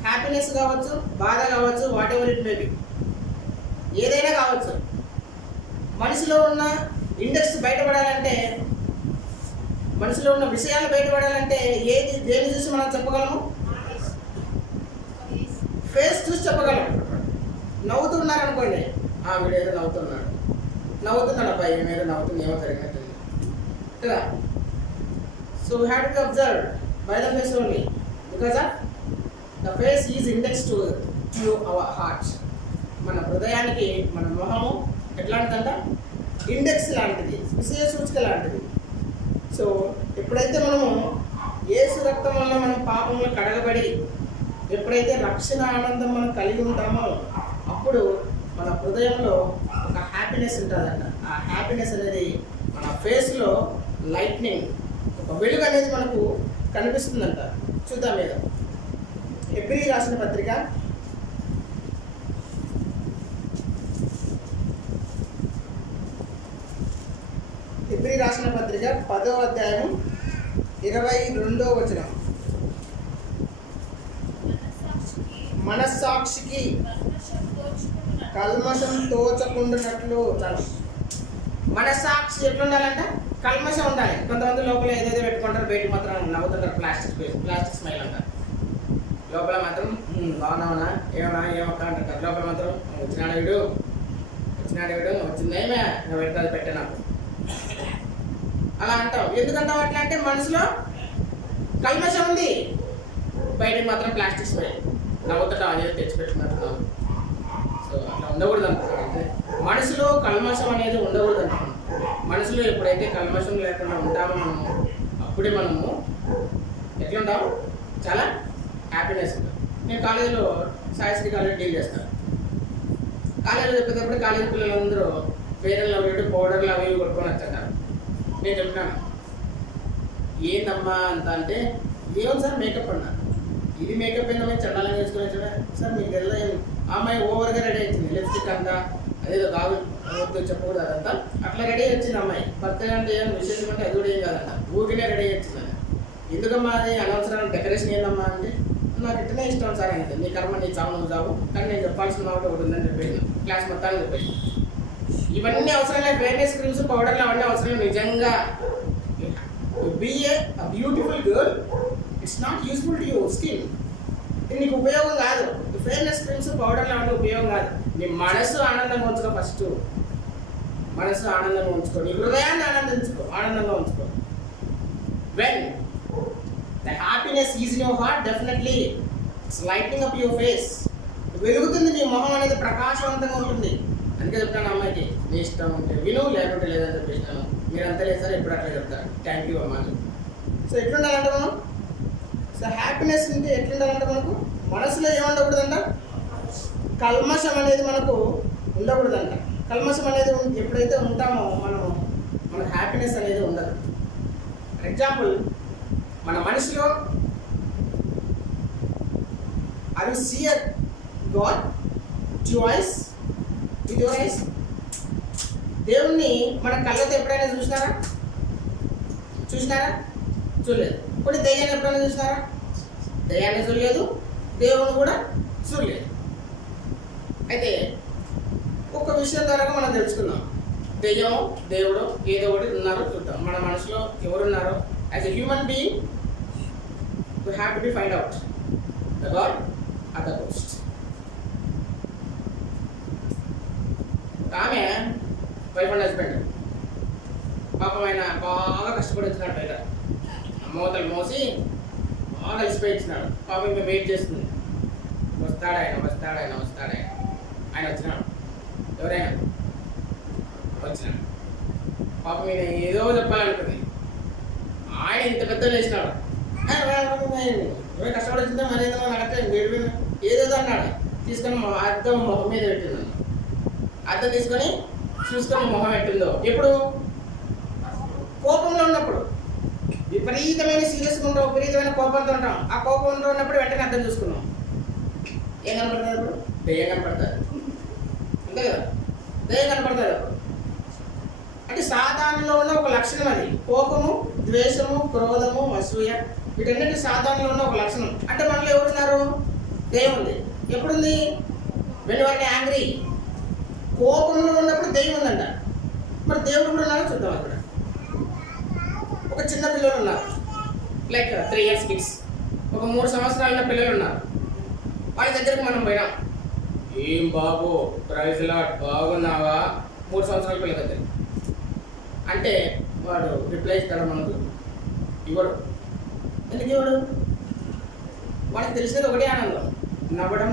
హ్యాపీనెస్ కావచ్చు, బాధ కావచ్చు, whatever it may B, ఏదైనా కావచ్చు, మనిషిలో ఉన్న ఇండెక్స్ బయటపడాలంటే, మనసులో ఉన్న విషయాలు బయటపడాలంటే దేని చూసి మనం చెప్పగలము? ఫేస్ చూసి చెప్పగలం. నవ్వుతున్నారు అనుకోండి, వీడు ఏదో నవ్వుతున్నాడు అబ్బాయి, ఏదో నవ్వుతుంది, ఏమో జరిగినట్టుంది కదా. So we have to observe by the face only, because of the face is index to our heart. మన హృదయానికి మన మొహము ఎట్లాంటిదంట? ఇండెక్స్ లాంటిది, విషయ సూచిక లాంటిది. సో ఎప్పుడైతే మనము యేసు రక్తం వల్ల మనం పాపంలో కడగబడి ఎప్పుడైతే రక్షణ ఆనందం మనం కలిగి ఉంటామో అప్పుడు మన హృదయంలో ఒక హ్యాపీనెస్ ఉంటుందంట. ఆ హ్యాపీనెస్ అనేది మన ఫేస్లో లైట్నింగ్, ఒక వెలుగు అనేది మనకు కనిపిస్తుందంట. చూద్దాం మీద హెబ్రీ రాసిన పత్రిక 10వ అధ్యాయం 22వ వచనం. మనస్సాక్షికి కల్మషం తోచకుండానట్లు. మనస్సాక్షి ఎట్లుండాలంట? కల్మషం ఉండాలి. కొంతమంది లోపల ఏదైతే పెట్టుకుంటారు, బయట మాత్రం నవ్వుతుంటారు, ప్లాస్టిక్ స్మైల్ అంటారు. లోపల మాత్రం బాగున్నావునా, ఏమక్క అంటారు. లోపల మాత్రం వచ్చినాడు వీడు వచ్చిందేమే, నువ్వు పెడతాది పెట్టే నాకు అలా అంటావు. ఎందుకంటావు అట్లా అంటే మనసులో కల్మషం ఉంది, బయటకు మాత్రం ప్లాస్టిక్ స్మైల్, నవ్వుతుంటావు, అనేది తెచ్చిపెట్టుకున్నట్టున్నావు. సో అట్లా ఉండకూడదు అనుకుంటే మనసులో కల్మషం అనేది ఉండకూడదు అనుకున్నాం. మనసులో ఎప్పుడైతే కల్మషం లేకుండా ఉంటామో మనము, అప్పుడే మనము ఎట్లుంటాము? చాలా హ్యాపీనెస్ ఉంటాం. నేను కాలేజీలో సాయిశ్రీ కాలేజీ డీల్ చేస్తాను. కాలేజీలో చెప్పేటప్పుడు కాలేజీ పిల్లలందరూ ఫెయిర్ అండ్ లవ్లీ పౌడర్లు అవి కొట్టుకొని వచ్చారు. నేను చెప్పినాను, ఏందమ్మా అంత అంటే, ఏం సార్ మేకప్ అన్నా, ఇది మేకప్ ఏందమ్మా చండాలంగా వేసుకుని వచ్చా సార్. మీకు ఎలా అమ్మాయి ఓవర్గా రెడీ అవుతుంది, లిప్స్టిక్ అంతా అదేదో కాదు చెప్పకూడదు అదంతా, అట్లా రెడీ వచ్చింది అమ్మాయి. బర్త్డే అంటే ఏం విశేషం అంటే అది కూడా ఏం కాదంట, ఊరికనే రెడీ వచ్చిందని. ఎందుకమ్మా అది అనవసరం డెకరేషన్ ఏందమ్మా అంటే, నాకు ఇట్టనే ఇష్టం సార్ అంటే. నీ కర్మ నీ చావు నువ్వు చావు, కానీ నేను చెప్పాల్సిన మాట ఒకటి ఉందని చెప్పేది, క్లాస్ మొత్తాన్ని చెప్పేది. ఇవన్నీ అవసరం లేదు, ఫేర్నెస్ క్రీమ్స్, పౌడర్లు అవన్నీ అవసరం. నిజంగా be a beautiful girl, it's not useful to your skin. ఇది నీకు ఉపయోగం కాదు. ఫేర్నెస్ క్రీమ్స్, పౌడర్లు అవన్నీ ఉపయోగం కాదు. నీ మనసు ఆనందంగా ఉంచుకో. ఫస్ట్ మనసు ఆనందంగా ఉంచుకో, నీ హృదయాన్ని ఆనందంగా ఉంచుకో. When the happiness is in your heart, definitely it's lighting up your face. వెలుగుతుంది, నీ మొహం అనేది ప్రకాశవంతంగా ఉంటుంది. అందుకే చెప్తాను అమ్మాయికి, నీ ఇష్టం ఉంటే విను, లేకుంటే లేదని చెప్పేసినాను. మీరు అంతా లేదు సార్, ఎప్పుడు అట్లా చెప్తారు. థ్యాంక్ యూ అమ్మ. సో ఎట్లుండాలంటే మనం, సో హ్యాపీనెస్ ఉంటే ఎట్లుండాలంటే మనకు మనసులో ఏముండకూడదంట? కల్మషం అనేది మనకు ఉండకూడదంట. కల్మషం అనేది ఎప్పుడైతే ఉంటామో మనకు హ్యాపీనెస్ అనేది ఉండదు. ఫర్ ఎగ్జాంపుల్, మన మనసులో I will see a God with your eyes, దేవుణ్ణి మన కళ్ళతో ఎప్పుడైనా చూసినారా? చూడలేదు. కొన్ని దయ్యాన్ని ఎప్పుడైనా చూసినారా? దయ్యాన్ని చూడలేదు, దేవుని కూడా చూడలేదు. అయితే ఒక విషయం ద్వారా మనం తెలుసుకుందాం, దెయ్యం దేవుడు ఏదో ఒకటి ఉన్నారో చూద్దాం. మన మనసులో ఎవరున్నారో as a human being we have to be find out the God or the ghost. ఆమె వైఫ్ అండ్ హస్బెండ్ పాపం ఆయన బాగా కష్టపడి వచ్చినాడు, బయట మూతలు మోసి బాగా అలసిపోయి ఇచ్చినాడు. పాపం ఇంకా వెయిట్ చేస్తుంది, వస్తాడాయన ఆయన వచ్చినాడు. ఎవరైనా వచ్చినాడు. పాపం మీద ఏదో చెప్పాలనుకుంది. ఆయన ఇంత పెద్ద వేసినాడు. కష్టపడి వచ్చిందా మరి ఏదో నాకు ఏదేదో అన్నాడు. తీసుకొని అద్దం మొహం మీద పెట్టింది. అద్దం తీసుకొని చూసుకొని మొహం పెట్టిందో ఎప్పుడు? కోపంలో ఉన్నప్పుడు. విపరీతమైన సీరియస్గా ఉంటాం, విపరీతమైన కోపంతో ఉంటాం. ఆ కోపంలో ఉన్నప్పుడు వెంటనే అర్థం చూసుకున్నాం. ఏం కనపడుతుంది అప్పుడు? దయ్యం కనపడుతుంది. అంతే కదా, దయ్యం కనపడుతుంది అప్పుడు. అంటే సాధారణంలో ఉన్న ఒక లక్షణం అది. కోపము, ద్వేషము, క్రోధము, అసూయ, వీటన్నిటి సాధారణంలో ఉన్న ఒక లక్షణం. అంటే మనలో ఎవరున్నారు? దయ్యం ఉంది. ఎప్పుడుంది? When you are angry. కోపంలో ఉన్నప్పుడు దయ్యం ఉందంట. మరి దేవుడు కూడా ఉన్నారో చూద్దాం. అక్కడ ఒక చిన్న పిల్లలు ఉన్నారు, లైక్ 3 years కిడ్స్. ఒక 3 సంవత్సరాల పిల్లలు ఉన్నారు. వాళ్ళ దగ్గరికి మనం పోయినాం. ఏం బాబు, ప్రైజ్ లార్డ్, బాగున్నావా? 3 సంవత్సరాల పిల్లల దగ్గర అంటే వాడు రిప్లై ఇస్తాడు మనకు? ఇవ్వడు. ఎందుకు ఇవ్వడు? వాడికి తెలిసినది ఒకటే ఆనందం, నవ్వడం.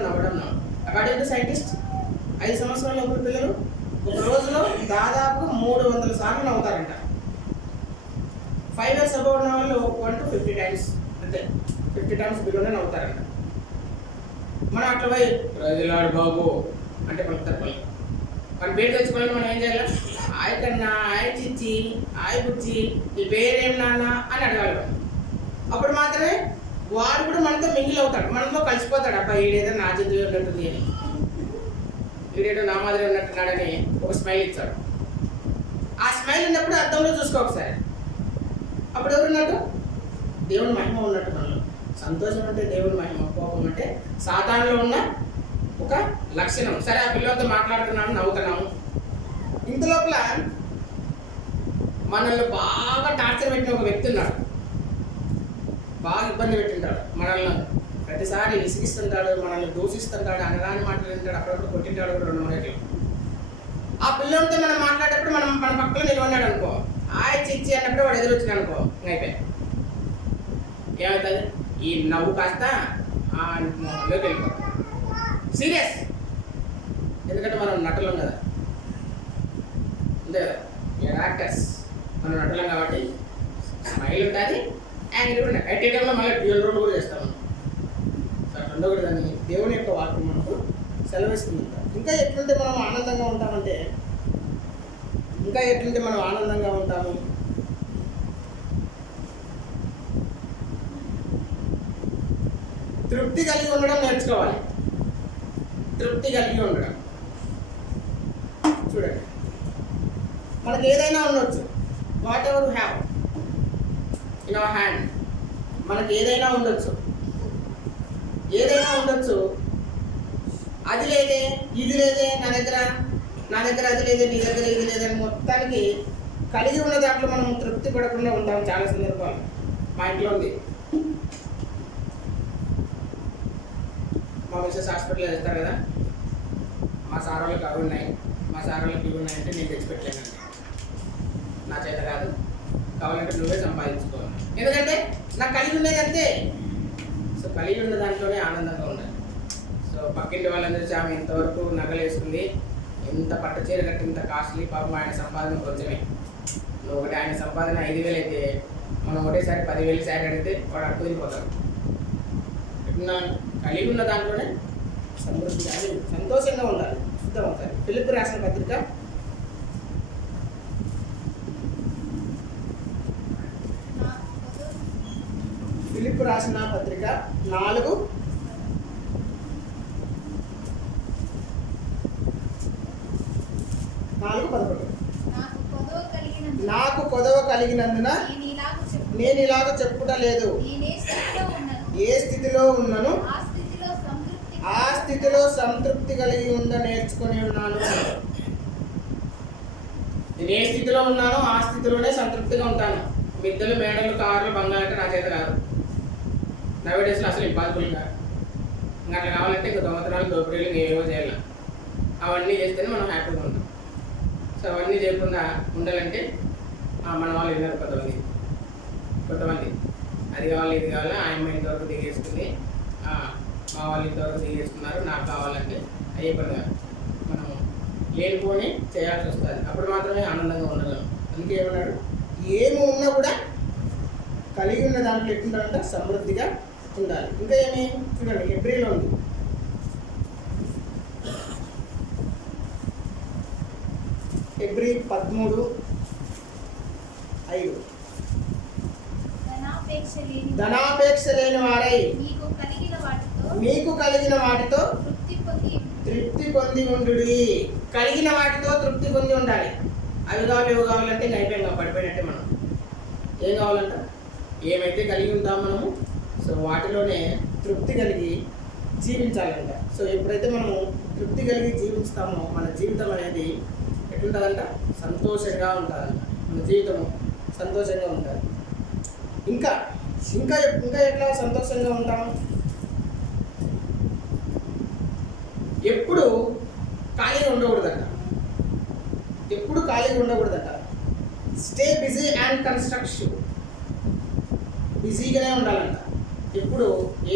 అకార్డింగ్ టు సైంటిస్ట్ 5 సంవత్సరాల లోపల పిల్లలు ఒక రోజులో దాదాపు 300 సార్లు నవ్వుతారంట. 5 years అబౌవ్ ఉన్న వాళ్ళు 1 to 50 times, అంతే 50 times బిలోనే నవ్వుతారంట. మనం అట్లా పోయి ప్రజలాడు బాబు అంటే పలుకుతారు. మన పేరు తెచ్చుకోవాలని మనం ఏం చేయాలి? ఆయ్ కన్నా, ఆయ్ చిచ్చి, ఆయ్ బుచ్చి, ఈ పేరేం నాన్న అని అడగాలి. అప్పుడు మాత్రమే వాడు కూడా మనతో మింగిల్ అవుతాడు, మనతో కలిసిపోతాడు. అబ్బా ఈడేదో నా చింతగా ఉన్నట్టుంది అని, ఈడేదో నా మాదిరి ఉన్నట్టున్నాడని ఒక స్మైల్ ఇచ్చాడు. ఆ స్మైల్ ఉన్నప్పుడు అర్థంలో చూసుకో ఒకసారి. అప్పుడు ఎవరున్నట్టు? దేవుని మహిమ ఉన్నట్టు మనలో. సంతోషం అంటే దేవుని మహిమ, కోపం అంటే సాధారణంలో ఉన్న ఒక లక్షణం. సరే, ఆ పిల్లలతో మాట్లాడుతున్నాను, నవ్వుతున్నాము. ఇంత లోపల మనల్ని బాగా టార్చర్ పెట్టిన ఒక వ్యక్తి ఉన్నాడు, బాగా ఇబ్బంది పెట్టింటాడు. మనల్ని ప్రతిసారి విసిగిస్తుంటాడు, మనల్ని దూషిస్తుంటాడు, అనగాని మాట్లాడింటాడు, అప్పుడప్పుడు కొట్టింటాడు కూడా 2 మూడేళ్ళు. ఆ పిల్లలతో మనం మాట్లాడేటప్పుడు మన పక్కన నిలవన్నాడు అనుకో, ఆయ్ చిచ్చి అన్నప్పుడు వాడు ఎదురు వచ్చినాడు అనుకో, అయిపోయి ఏమవుతుంది? ఈ నవ్వు కాస్త లోకి వెళ్ళిపోతుంది. సీరియస్, ఎందుకంటే మనం నటులం కదా, అంతే కదా, యాక్టర్స్ మనం నటులం కాబట్టి స్మైల్ ఉంటుంది, యాంగిల్ ఉంటుంది. అట్ ఏ టైంలో మళ్ళీ డ్యూయల్ రోల్ కూడా చేస్తాం మనం. అట్లా ఉండకూడదని దేవుని యొక్క వాక్యం మనకు సెలవిస్తుంది. ఇంకా ఎట్లుంటే మనం ఆనందంగా ఉంటామంటే, తృప్తి కలిగి ఉండడం నేర్చుకోవాలి. తృప్తి కలిగి ఉండడం. చూడండి, మనకు ఏదైనా ఉండొచ్చు, what ever you have in our hand. మనకు ఏదైనా ఉండొచ్చు. అది లేదే, ఇది లేదే, నా దగ్గర అది లేదే, నీ దగ్గర ఇది లేదని మొత్తానికి కలిగి ఉన్న దాంట్లో మనం తృప్తి పడకుండా ఉంటాం చాలా సందర్భాలు. మా ఇంట్లో ఉంది, మా మిస్సెస్ హాస్పిటల్లో వేస్తారు కదా, మా సార్ వాళ్ళకి అవి ఉన్నాయి, ఇవి ఉన్నాయంటే నేను తెచ్చిపెట్టలేనండి, నా చేత కాదు, కావాలంటే నువ్వే సంపాదించుకోవాలి. ఎందుకంటే నాకు కలిగి ఉండేది అంతే. సో కలిగి ఉన్న దాంట్లోనే ఆనందంగా ఉండాలి. సో పక్కింటి వాళ్ళందరూ చూసి ఆమె ఇంతవరకు నగలు వేసుకుంది, ఎంత పట్టు చీర కట్టి, ఇంత కాస్ట్లీ, పాపం ఆయన సంపాదన కొంచెమే. ఒకటి ఆయన సంపాదన 5,000 అయితే మనం ఒకటేసారి 10,000 శారీ అడిగితే వాడు అడ్డు వెళ్ళిపోతాడు. కలిగి ఉన్న దాంట్లోనే సమృద్ధిగా సంతోషంగా ఉండాలి. చూద్దాం ఒకసారి ఫిలిప్పీ రాసిన పత్రిక 4:11. కొదవ కలిగినందున నేను ఇలాగ చెప్పుట లేదు. ఏ స్థితిలో ఉన్నను ఆ స్థితిలో సంతృప్తి కలిగి నేర్చుకొని ఉన్నాను. నేను ఏ స్థితిలో ఉన్నానో ఆ స్థితిలోనే సంతృప్తిగా ఉంటాను. మిద్దెలు, మేడలు, కార్లు, బంగాళాలు అంటే నా చేత కాదు. నవేడేస్లో అసలు ఇంపాసిబుల్గా ఇంకా అట్లా కావాలంటే ఇంకా దొంగతనాలు, దోపిడీలు ఏవో చేయాలి. అవన్నీ చేస్తేనే మనం హ్యాపీగా ఉంటాం. సో అవన్నీ చేయకుండా ఉండాలంటే మన వాళ్ళు విన్నారు కొంతమంది అది కావాలి ఇది కావాలి, ఆయన ఇంతవరకు దిగేసుకుని మా వాళ్ళు ఇంతవరకు దిగేసుకున్నారు, నాకు కావాలంటే అయ్యే పని కాదు. మనం లేనిపోని చేయాల్సి వస్తుంది. అప్పుడు మాత్రమే ఆనందంగా ఉండగలం. అందుకే ఏమన్నాడు, ఏమి ఉన్నా కూడా కలిగి ఉన్న దాంట్లో ఎట్లుండాలంటే సమృద్ధిగా ఉండాలి. ఇంకా ఏమి చూడండి, హెబ్రీలో ఉంది. హెబ్రీ 13:5 ధనాపేక్ష లేని వారై మీకు కలిగిన వాటితో తృప్తి పొంది ఉండు. కలిగిన వాటితో తృప్తి పొంది ఉండాలి. అవి కావాలి ఇవి కావాలంటే అయిపోయాం, పడిపోయినట్టే. మనం ఏం కావాలంట, ఏమైతే కలిగి ఉంటాం మనము, సో వాటిలోనే తృప్తి కలిగి జీవించాలంట. సో ఎప్పుడైతే మనము తృప్తి కలిగి జీవిస్తామో మన జీవితం అనేది ఎట్లుంటుందంట, సంతోషంగా ఉంటుందంట. మన జీవితము సంతోషంగా ఉంటుంది. ఇంకా ఇంకా ఇంకా ఎట్లా సంతోషంగా ఉంటాము, ఎప్పుడు ఖాళీగా ఉండకూడదంట. ఎప్పుడు ఖాళీగా ఉండకూడదంట. Stay busy and constructive. బిజీగానే ఉండాలంట. ఎప్పుడు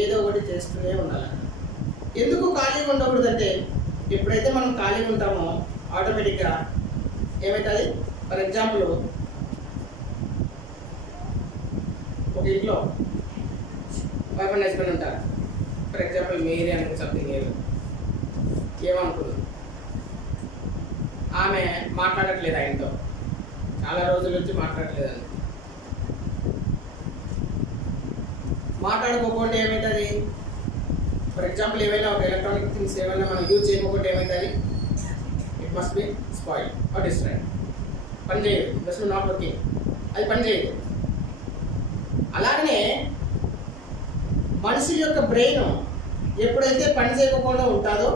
ఏదో ఒకటి చేస్తూనే ఉండాలంట. ఎందుకు ఖాళీగా ఉండకూడదంటే, ఎప్పుడైతే మనం ఖాళీగా ఉంటామో ఆటోమేటిక్గా ఏమవుతుంది. ఫర్ ఎగ్జాంపుల్, ఒక ఇంట్లో వైఫ్ అండ్ హస్బెండ్ ఉంటారు. ఫర్ ఎగ్జాంపుల్ మేరీ అనేది సంథింగ్ ఏమనుకున్నాను, ఆమె మాట్లాడట్లేదు ఆయనతో, చాలా రోజుల నుంచి మాట్లాడట్లేదండి. మాట్లాడుకోకుండా ఏమవుతుంది, ఫర్ ఎగ్జాంపుల్ ఏమైనా ఒక ఎలక్ట్రానిక్ థింగ్స్ ఏమైనా మనం యూజ్ చేయకపోతే ఏమవుతుంది, it must be spoil or destroyed. పని చేయదు, జస్ట్ నాట్ వర్కింగ్, అది పని చేయదు. అలాగనే మనిషి యొక్క బ్రెయిన్ ఎప్పుడైతే పని చేయకుండా ఉంటుందో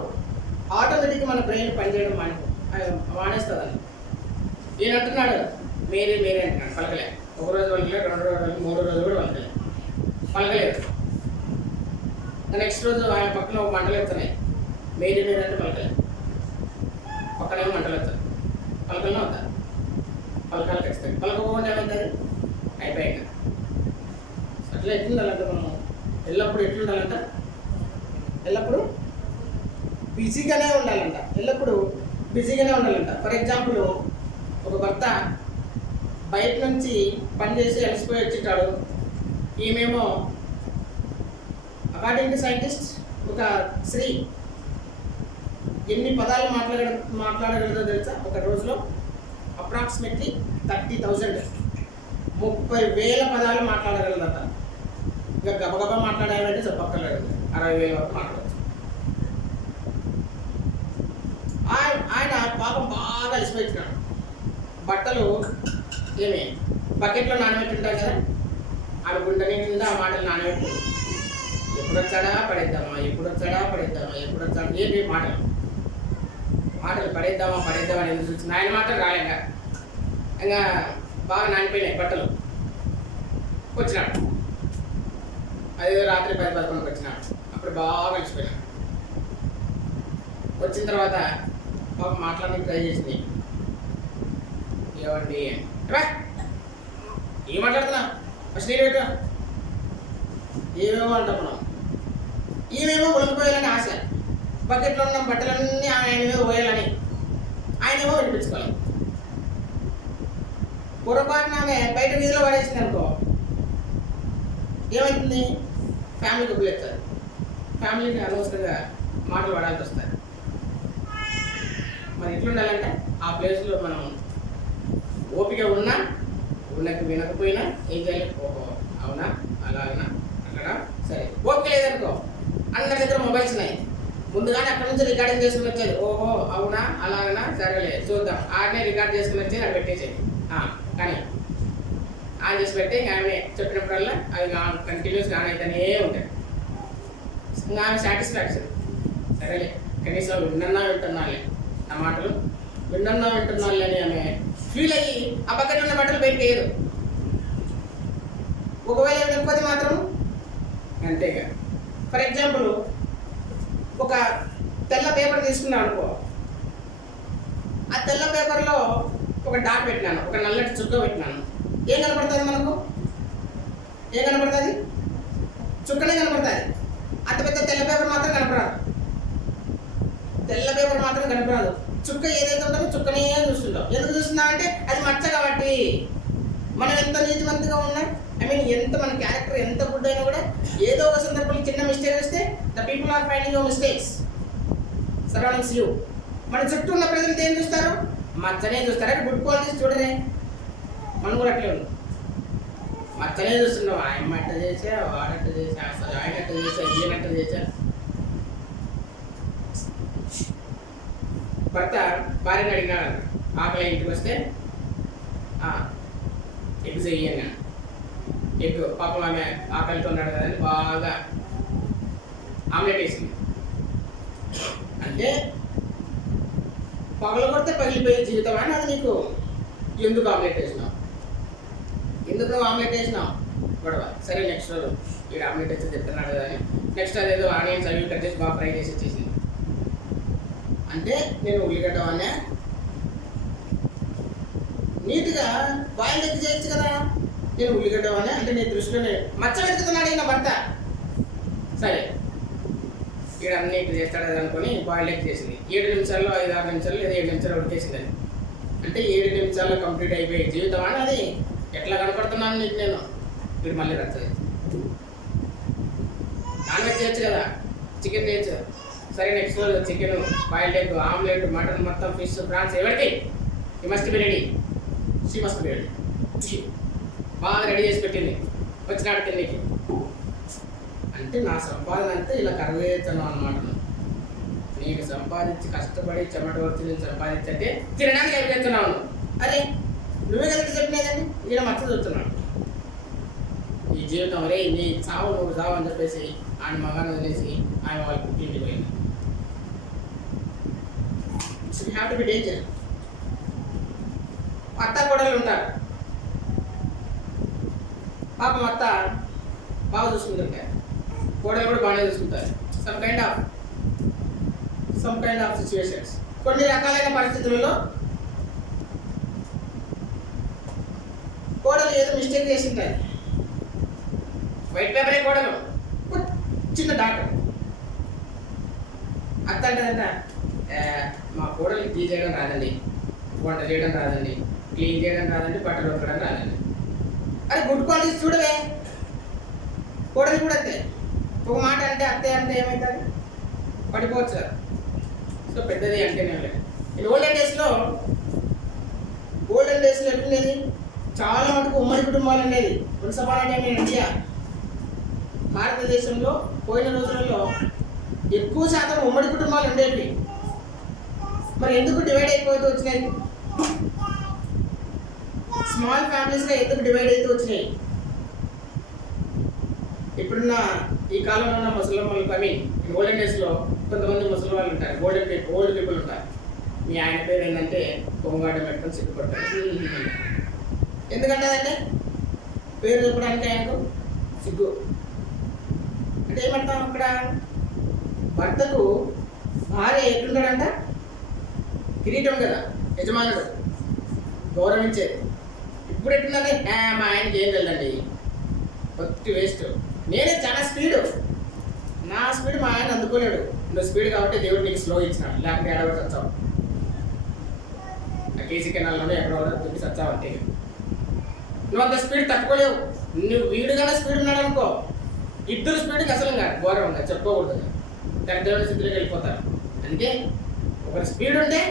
ఆటోమేటిక్గా మన బ్రెయిన్ పనిచేయడం మానేస్తుందండి. ఈయన అంటున్నాడు మేరే మేరే అంటున్నాడు, పలకలే. ఒకరోజు పలకలే, 2 రోజులు, 3 రోజులు కూడా పలకలేదు. నెక్స్ట్ రోజు ఆయన పక్కన ఒక మంటలు ఎత్తున్నాయి, మేరే మేరే అంటే పలకలే. పక్కనేమో మంటలు ఎత్తారు, పలకలనే వద్దా, పలకాలు ఖచ్చితంగా. పలకపోకుండా ఏమవుతుంది, అయిపోయాక. అట్లా ఎట్లుండాలంట, మనం ఎల్లప్పుడూ ఎట్లుండాలంట, ఎల్లప్పుడూ బిజీగానే ఉండాలంట. ఎల్లప్పుడూ బిజీగానే ఉండాలంట. ఫర్ ఎగ్జాంపుల్, ఒక భర్త బయట నుంచి పని చేసి అలసిపోయి వచ్చింటాడు. ఈమెమో అకార్డింగ్ టు సైంటిస్ట్ ఒక స్త్రీ ఎన్ని పదాలు మాట్లాడగలదో తెలుసా? ఒక రోజులో అప్రాక్సిమేట్లీ 30,000 30,000 పదాలు మాట్లాడగలదట. ఇంకా గబగబా మాట్లాడాలంటే చెప్పక్కర్లేదు, 60,000 వరకు మాట్లాడచ్చు. ఆయన పాపం బాగా అలసిపోయినాడు. బట్టలు ఏమి బకెట్లో నానబెట్టుంటారు కదా, ఆమె గుండె నిండా ఆ మాటలు నానబెట్టు. ఎప్పుడు వచ్చాడా పడేద్దామా, ఎప్పుడు వచ్చాడా పడేద్దామా, ఎప్పుడు వచ్చాడా, ఏంటి మాటలు పడేద్దామా అని ఎందుకు చూసింది. ఆయన మాత్రం రాలేక ఇంకా బాగా నానిపోయినాయి బట్టలు. వచ్చినాడు, అదే రాత్రి 10-11కి వచ్చినాడు. అప్పుడు బాగా కలిసిపోయినాడు. వచ్చిన తర్వాత పాప మాట్లాడడానికి ట్రై చేసింది. ఏమండి ఏం మాట్లాడుతున్నా, ఫస్ట్ నేను పెట్టా ఏమేమో అంటున్నాం. ఈమెమో ఉలకిపోయాలని ఆశ, బకెట్లో ఉన్న బట్టలన్నీ ఆయన మీద పోయాలని, ఆయనేమో వినిపించుకోవాలి. పొరపాటున ఆమె బయట వీధిలో పడేసింది అనుకో, ఏమవుతుంది, ఫ్యామిలీ గుబ్బులు ఎత్తారు. ఫ్యామిలీని అనవసరంగా మాటలు పడాల్సి వస్తుంది. మరి ఎట్లుండాలంటే ఆ ప్లేస్లో మనం ఓపిక ఉన్నా వినకపోయినా ఏం చేయాలి, ఓహో అవునా అలాగనా అక్కడ సరే. ఓపిక లేదనుకో, అందరి దగ్గర మొబైల్స్ ఉన్నాయి, ముందుగానే అక్కడ నుంచి రికార్డింగ్ చేసుకుని వచ్చేది. ఓహో అవునా అలాగనా సరేలే చూద్దాం, ఆడనే రికార్డ్ చేసుకుని వచ్చేది, అది పెట్టేసేది. కానీ ఆన్ చేసి పెట్టి ఇంకా ఆమె చెప్పినప్పుడల్లా అవి కంటిన్యూస్గా ఆన్ అయితేనే ఉంటాయి. ఇంకా ఆమె సాటిస్ఫాక్షన్, సరేలే కనీసం వింటున్నాలే నా మాటలు వింటున్నాలే అని ఆమె ఫీల్ అయ్యి ఆ బకెట్ ఉన్న బట్టలు బయటకు వేయదు. ఒకవేళ వినకపోతే మాత్రం అంతేగా. ఫర్ ఎగ్జాంపుల్ ఒక తెల్ల పేపర్ తీసుకున్నాను అనుకో, ఆ తెల్ల పేపర్లో ఒక డాట్ పెట్టినాను, ఒక నల్లటి చుక్క పెట్టినాను, ఏం కనపడుతుంది మనకు? ఏం కనపడుతుంది? చుక్కనే కనపడుతుంది. అంత పెద్ద తెల్ల పేపర్ మాత్రం కనపడదు. తెల్ల పేపర్ మాత్రం కనపడదు. చుక్క ఏదైతే ఉంటుందో చుక్కనే చూస్తుంటాం. ఎందుకు చూస్తున్నాం అంటే అది మచ్చ కాబట్టి. మనం ఎంత నీతిమంతుగా ఉన్నా, ఎంత మన క్యారెక్టర్ ఎంత గుడ్ అయినా కూడా ఏదో ఒక సందర్భంలో చిన్న మిస్టేక్ వస్తే the people are finding your mistakes surroundings you. మన చుట్టూ ఉన్న ప్రజలు ఏం చూస్తారు? మచ్చనే చూస్తారు. అంటే గుడ్ క్వాలిటీస్ చూడరే. మనం కూడా అట్లే ఉన్నాం, మచ్చనే చూస్తున్నాం. ఆయన అట్ట చేసా, వాడట్ట చేసా, అసలు ఆయన అట్ట చేసా, ఈయనట్ట చేసా. భర్త భార్యని అడిగినాడు, ఆకలి ఇంటికి వస్తే ఎగ్స్ వేయను. ఎగ్ పాపం ఆమె ఆకలితో ఉన్నాడు కదని బాగా ఆమ్లెట్ వేసింది. అంటే పగల కొడితే పగిలిపోయే జీవితం అని అది నీకు. ఎందుకు ఆమ్లెట్ వేసినావు? ఎందుకు నువ్వు ఆమ్లెట్ వేసినావు? గొడవ. సరే నెక్స్ట్ రోజు ఇక్కడ ఆమ్లెట్ వేసి చెప్తున్నాడు కదా అని నెక్స్ట్ అదేదో ఆనియన్స్ అవి కట్ చేసి బాగా ఫ్రై చేసి వచ్చేసింది. అంటే నేను ఉల్లిగడ్డ అనే నీట్గా బాయిల్ ఎగ్ చేయొచ్చు కదా. నేను ఉల్లిగడ్డ అనే అంటే నీ దృష్టిలోనే మచ్చ వెతుకుతున్నాడు నా భర్త. సరే ఇక్కడ అన్నిటి చేస్తాడు అది అనుకుని బాయిల్ ఎగ్ చేసింది. 7 నిమిషాల్లో 5-6 నిమిషాల్లో లేదా 7 నిమిషాలు ఉడికేసిందని. అంటే 7 నిమిషాల్లో కంప్లీట్ అయిపోయే జీవితం అని అది. ఎట్లా కనపడుతున్నాను నీకు నేను? మీరు మళ్ళీ రచ్చది. నాన్ వెజ్ చేయొచ్చు కదా, చికెన్ చేయొచ్చు. సరే నెక్స్ట్ రోజు chicken, boiled egg, omelette, mutton, మొత్తం ఫిష్, ప్రాన్స్ ఎవరికి you must be ready. She must be ready. బాగా రెడీ చేసి పెట్టింది వచ్చినాడు తిన్నీకి. అంటే నా సంపాదన అంతా ఇలా కరవేతనం అన్నమాట. నీకు సంపాదించి కష్టపడి చెమట వచ్చి నేను సంపాదించంటే తినడానికి అయిపోతున్నాను. అరే నువ్వే కదా చెప్పినదండి, ఈయన మచ్చ చూస్తున్నాడు. ఈ జీవితం అరే నీ చావు నువ్వు చావు అని చెప్పేసి ఆయన మగాన్ని వదిలేసి ఆయన వాళ్ళ పుట్టింటికి పోయింది. So you have to B danger. అత్త కోడలు ఉంటారు. పాపం అత్త బాగా చూసుకుంటుంటారు, కోడలు కూడా బాగానే చూసుకుంటారు. సమ్ కైండ్ ఆఫ్ సిచ్యువేషన్స్, కొన్ని రకాలైన పరిస్థితులలో కోడలు ఏదో మిస్టేక్ చేసి ఉంటారు. వైట్ పేపరే కోడలు, చిన్న డాట్. అత్త అంటదంట, మా కోడలు టీ చేయడం రాదండి, వంట చేయడం రాదండి, క్లీన్ చేయడం రాదండి, బట్టలు ఉతకడం రాదండి. అది గుడ్ క్వాలిటీస్ చూడవే. కోడలు కూడా అంతే. ఒక మాట అంటే అత్తే అంటే ఏమవుతుంది? పడిపోవచ్చు కదా. సో పెద్దది అంటేనే లేదు. ఓల్డెన్ డేస్లో ఎట్లుండేది? చాలా మటుకు ఉమ్మడి కుటుంబాలు ఉండేది. Once upon A time in India, భారతదేశంలో పోయిన రోజులలో ఎక్కువ శాతం ఉమ్మడి కుటుంబాలు ఉండేవి. మరి ఎందుకు డివైడ్ అయిపోతూ వచ్చినాయి? స్మాల్ ఫ్యామిలీస్గా ఎందుకు డివైడ్ అవుతూ వచ్చినాయి? ఇప్పుడున్న ఈ కాలంలో ఉన్న ముసలి వాళ్ళు, ఓల్డెన్ డేస్లో కొంతమంది ముసలి వాళ్ళు ఉంటారు, ఓల్డ్ పీపుల్ ఉంటారు. మీ ఆయన పేరు ఏంటంటే పొంగాటం పెట్టుకొని సిగ్గుపడతారు. ఎందుకంటే అదంటే పేరు చెప్పడానికి ఆయనకు సిగ్గు. అంటే ఏమంటాం అక్కడ? భర్తకు భార్య ఎట్లుంటాడంట? కిరీటం కదా, యజమానుడు గౌరవించేది. ఇప్పుడు ఎట్లుందంటే మా ఆయనకి ఏం తెలియదండి, కొద్ది వేస్ట్. నేనే చాలా స్పీడు, నా స్పీడ్ మా ఆయన అందుకోలేడు. నువ్వు స్పీడ్ కాబట్టి దేవుడు నీకు స్లో ఇచ్చినాడు, లేకపోతే ఎడబడి చచ్చావు. కేసీ కెనాల్లోనే ఎక్కడో దుడ్డి చచ్చావు అంటే నువ్వు అంత స్పీడ్ తట్టుకోలేవు. నువ్వు వీడుగానే స్పీడ్ ఉన్నాడు అనుకో, ఇద్దరు స్పీడ్కి అసలు ఘోరంగా చెప్పుకోకూడదు, దేవుడి స్థితిలోకి వెళ్ళిపోతారు. అంటే ఒకరి స్పీడ్ ఉంటే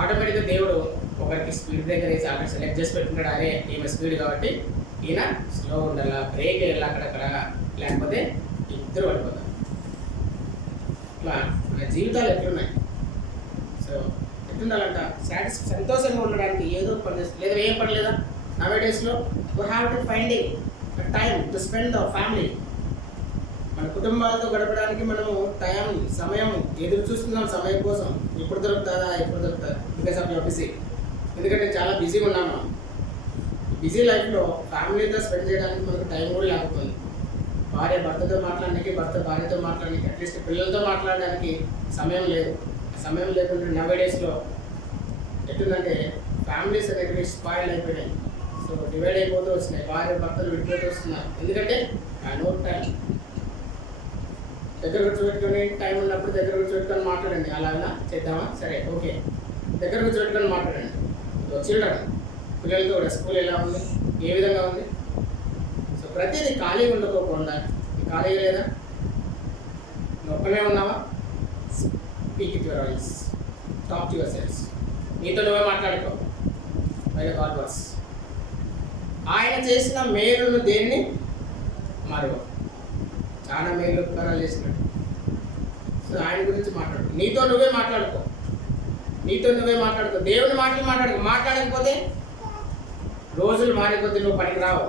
ఆటోమేటిక్గా దేవుడు ఒకరికి స్పీడ్ దగ్గర వేసి అక్కడ సెలెక్ట్ చేసి పెట్టుకుంటాడు. అరే ఈమె స్పీడ్ కాబట్టి ఈయన స్లో ఉండాలా, బ్రేక్ వేయాలి అక్కడక్కడ, లేకపోతే ఇద్దరు పడిపోతారు. ఇట్లా మన జీవితాలు ఎట్లున్నాయి? సో ఎట్లుండాలంట? సంతోషంగా ఉండడానికి ఏదో పని చేస్తుంది. లేదా ఏం పని లేదా? నవేడేస్లో we have to finding time to spend our family. మన కుటుంబాలతో గడపడానికి మనము సమయం ఎదురు చూస్తున్నాం సమయం కోసం. ఎప్పుడు దొరుకుతుందా బికాస్ ఆఫ్ యువర్ బిజీ. ఎందుకంటే చాలా బిజీగా ఉన్నాం మనం. బిజీ లైఫ్లో ఫ్యామిలీతో స్పెండ్ చేయడానికి మనకు టైం కూడా లేకపోతుంది. భార్య భర్తతో మాట్లాడడానికి, భర్త భార్యతో మాట్లాడడానికి, అట్లీస్ట్ పిల్లలతో మాట్లాడడానికి సమయం లేదు. సమయం లేకుండా నవేడేస్లో ఎట్లుందంటే ఫ్యామిలీస్ అనేవి స్పాయిల్ అయిపోయినాయి. సో డివైడ్ అయిపోతూ వస్తున్నాయి, భార్య భర్తలు విడిపోతూ వస్తున్నారు. ఎందుకంటే నో టైం. దగ్గర కూర్చోబెట్టుకొని టైం ఉన్నప్పుడు దగ్గర కూర్చోబెట్టుకొని మాట్లాడండి. అలాగా చేద్దామా, సరే ఓకే, దగ్గర కూర్చోబెట్టుకొని మాట్లాడండి. చిల్డ్రన్ పిల్లలతో కూడా స్కూల్ ఎలా ఉంది, ఏ విధంగా ఉంది. సో ప్రతిదీ ఖాళీగా ఉండకోకుండా, ఖాళీగా లేదా, నువ్వు ఒక్కనే ఉన్నావా, speak it your voice, talk to your selfs. నీతో నువ్వే మాట్లాడుకో. By the God words. ఆయన చేసిన మేలును దేన్ని మరో, చాలా మేలు ఉపకారాలు చేసినట్టు. సో ఆయన గురించి మాట్లాడు. నీతో నువ్వే మాట్లాడుకో. దేవుని మాట్లాడకపోతే రోజులు మారిపోతే నువ్వు పనికి రావు,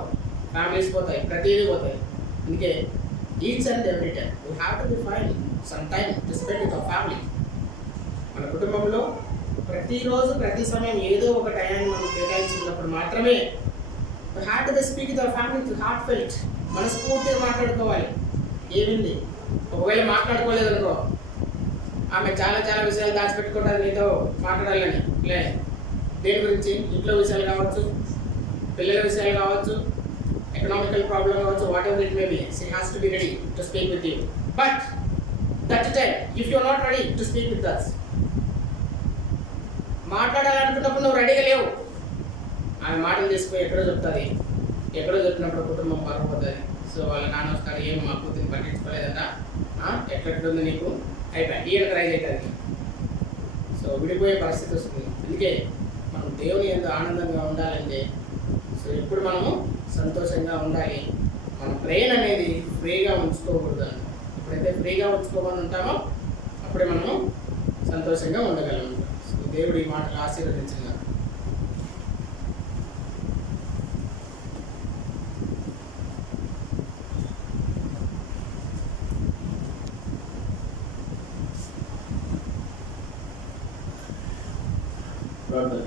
ఫ్యామిలీస్ పోతాయి, ప్రతిదీ పోతాయి. అందుకే each and every time we have to be find some time to spend with our family. మన కుటుంబంలో ప్రతిరోజు ప్రతి సమయం ఏదో ఒక టైంని మనం కేటాయించుకున్నప్పుడు మాత్రమే we have to speak with our family to heart felt. మనస్ఫూర్తిగా మాట్లాడుకోవాలి. ఏమింది, ఒకవేళ మాట్లాడుకోలేదనుకో, ఆమె చాలా విషయాలు దాచిపెట్టుకుంటారు నీతో మాట్లాడాలని. దేని గురించి, ఇంట్లో విషయాలు కావచ్చు, పిల్లల విషయాలు కావచ్చు, ఎకనామికల్ ప్రాబ్లం కావచ్చు, whatever it may be, she has to be ready to speak with you. But that time if you are not ready to speak with us, మాట్లాడాలనుకున్నప్పుడు నువ్వు రెడీగా లేవు, ఆమె మాటలు తీసుకుని ఎక్కడో చెప్పినప్పుడు కుటుంబం పరపోతుంది. సో వాళ్ళ నాన్న వస్తాడు, ఏం మా కూతురిని పట్టించుకోలేదట, ఎక్కడుంది నీకు, అయిపోయి ఈయన ట్రై అవుతుంది. సో విడిపోయే పరిస్థితి వస్తుంది. అందుకే మనం దేవుని ఎంత ఆనందంగా ఉండాలంటే, సో ఎప్పుడు మనము సంతోషంగా ఉండాలి. మన బ్రెయిన్ అనేది ఫ్రీగా ఉంచుకోకూడదు. ఎప్పుడైతే ఫ్రీగా ఉంచుకోమని ఉంటామో అప్పుడే మనము సంతోషంగా ఉండగలం. సో దేవుడు ఈ మాటలు ఆశీర్వదించినారు. ప్రార్థన.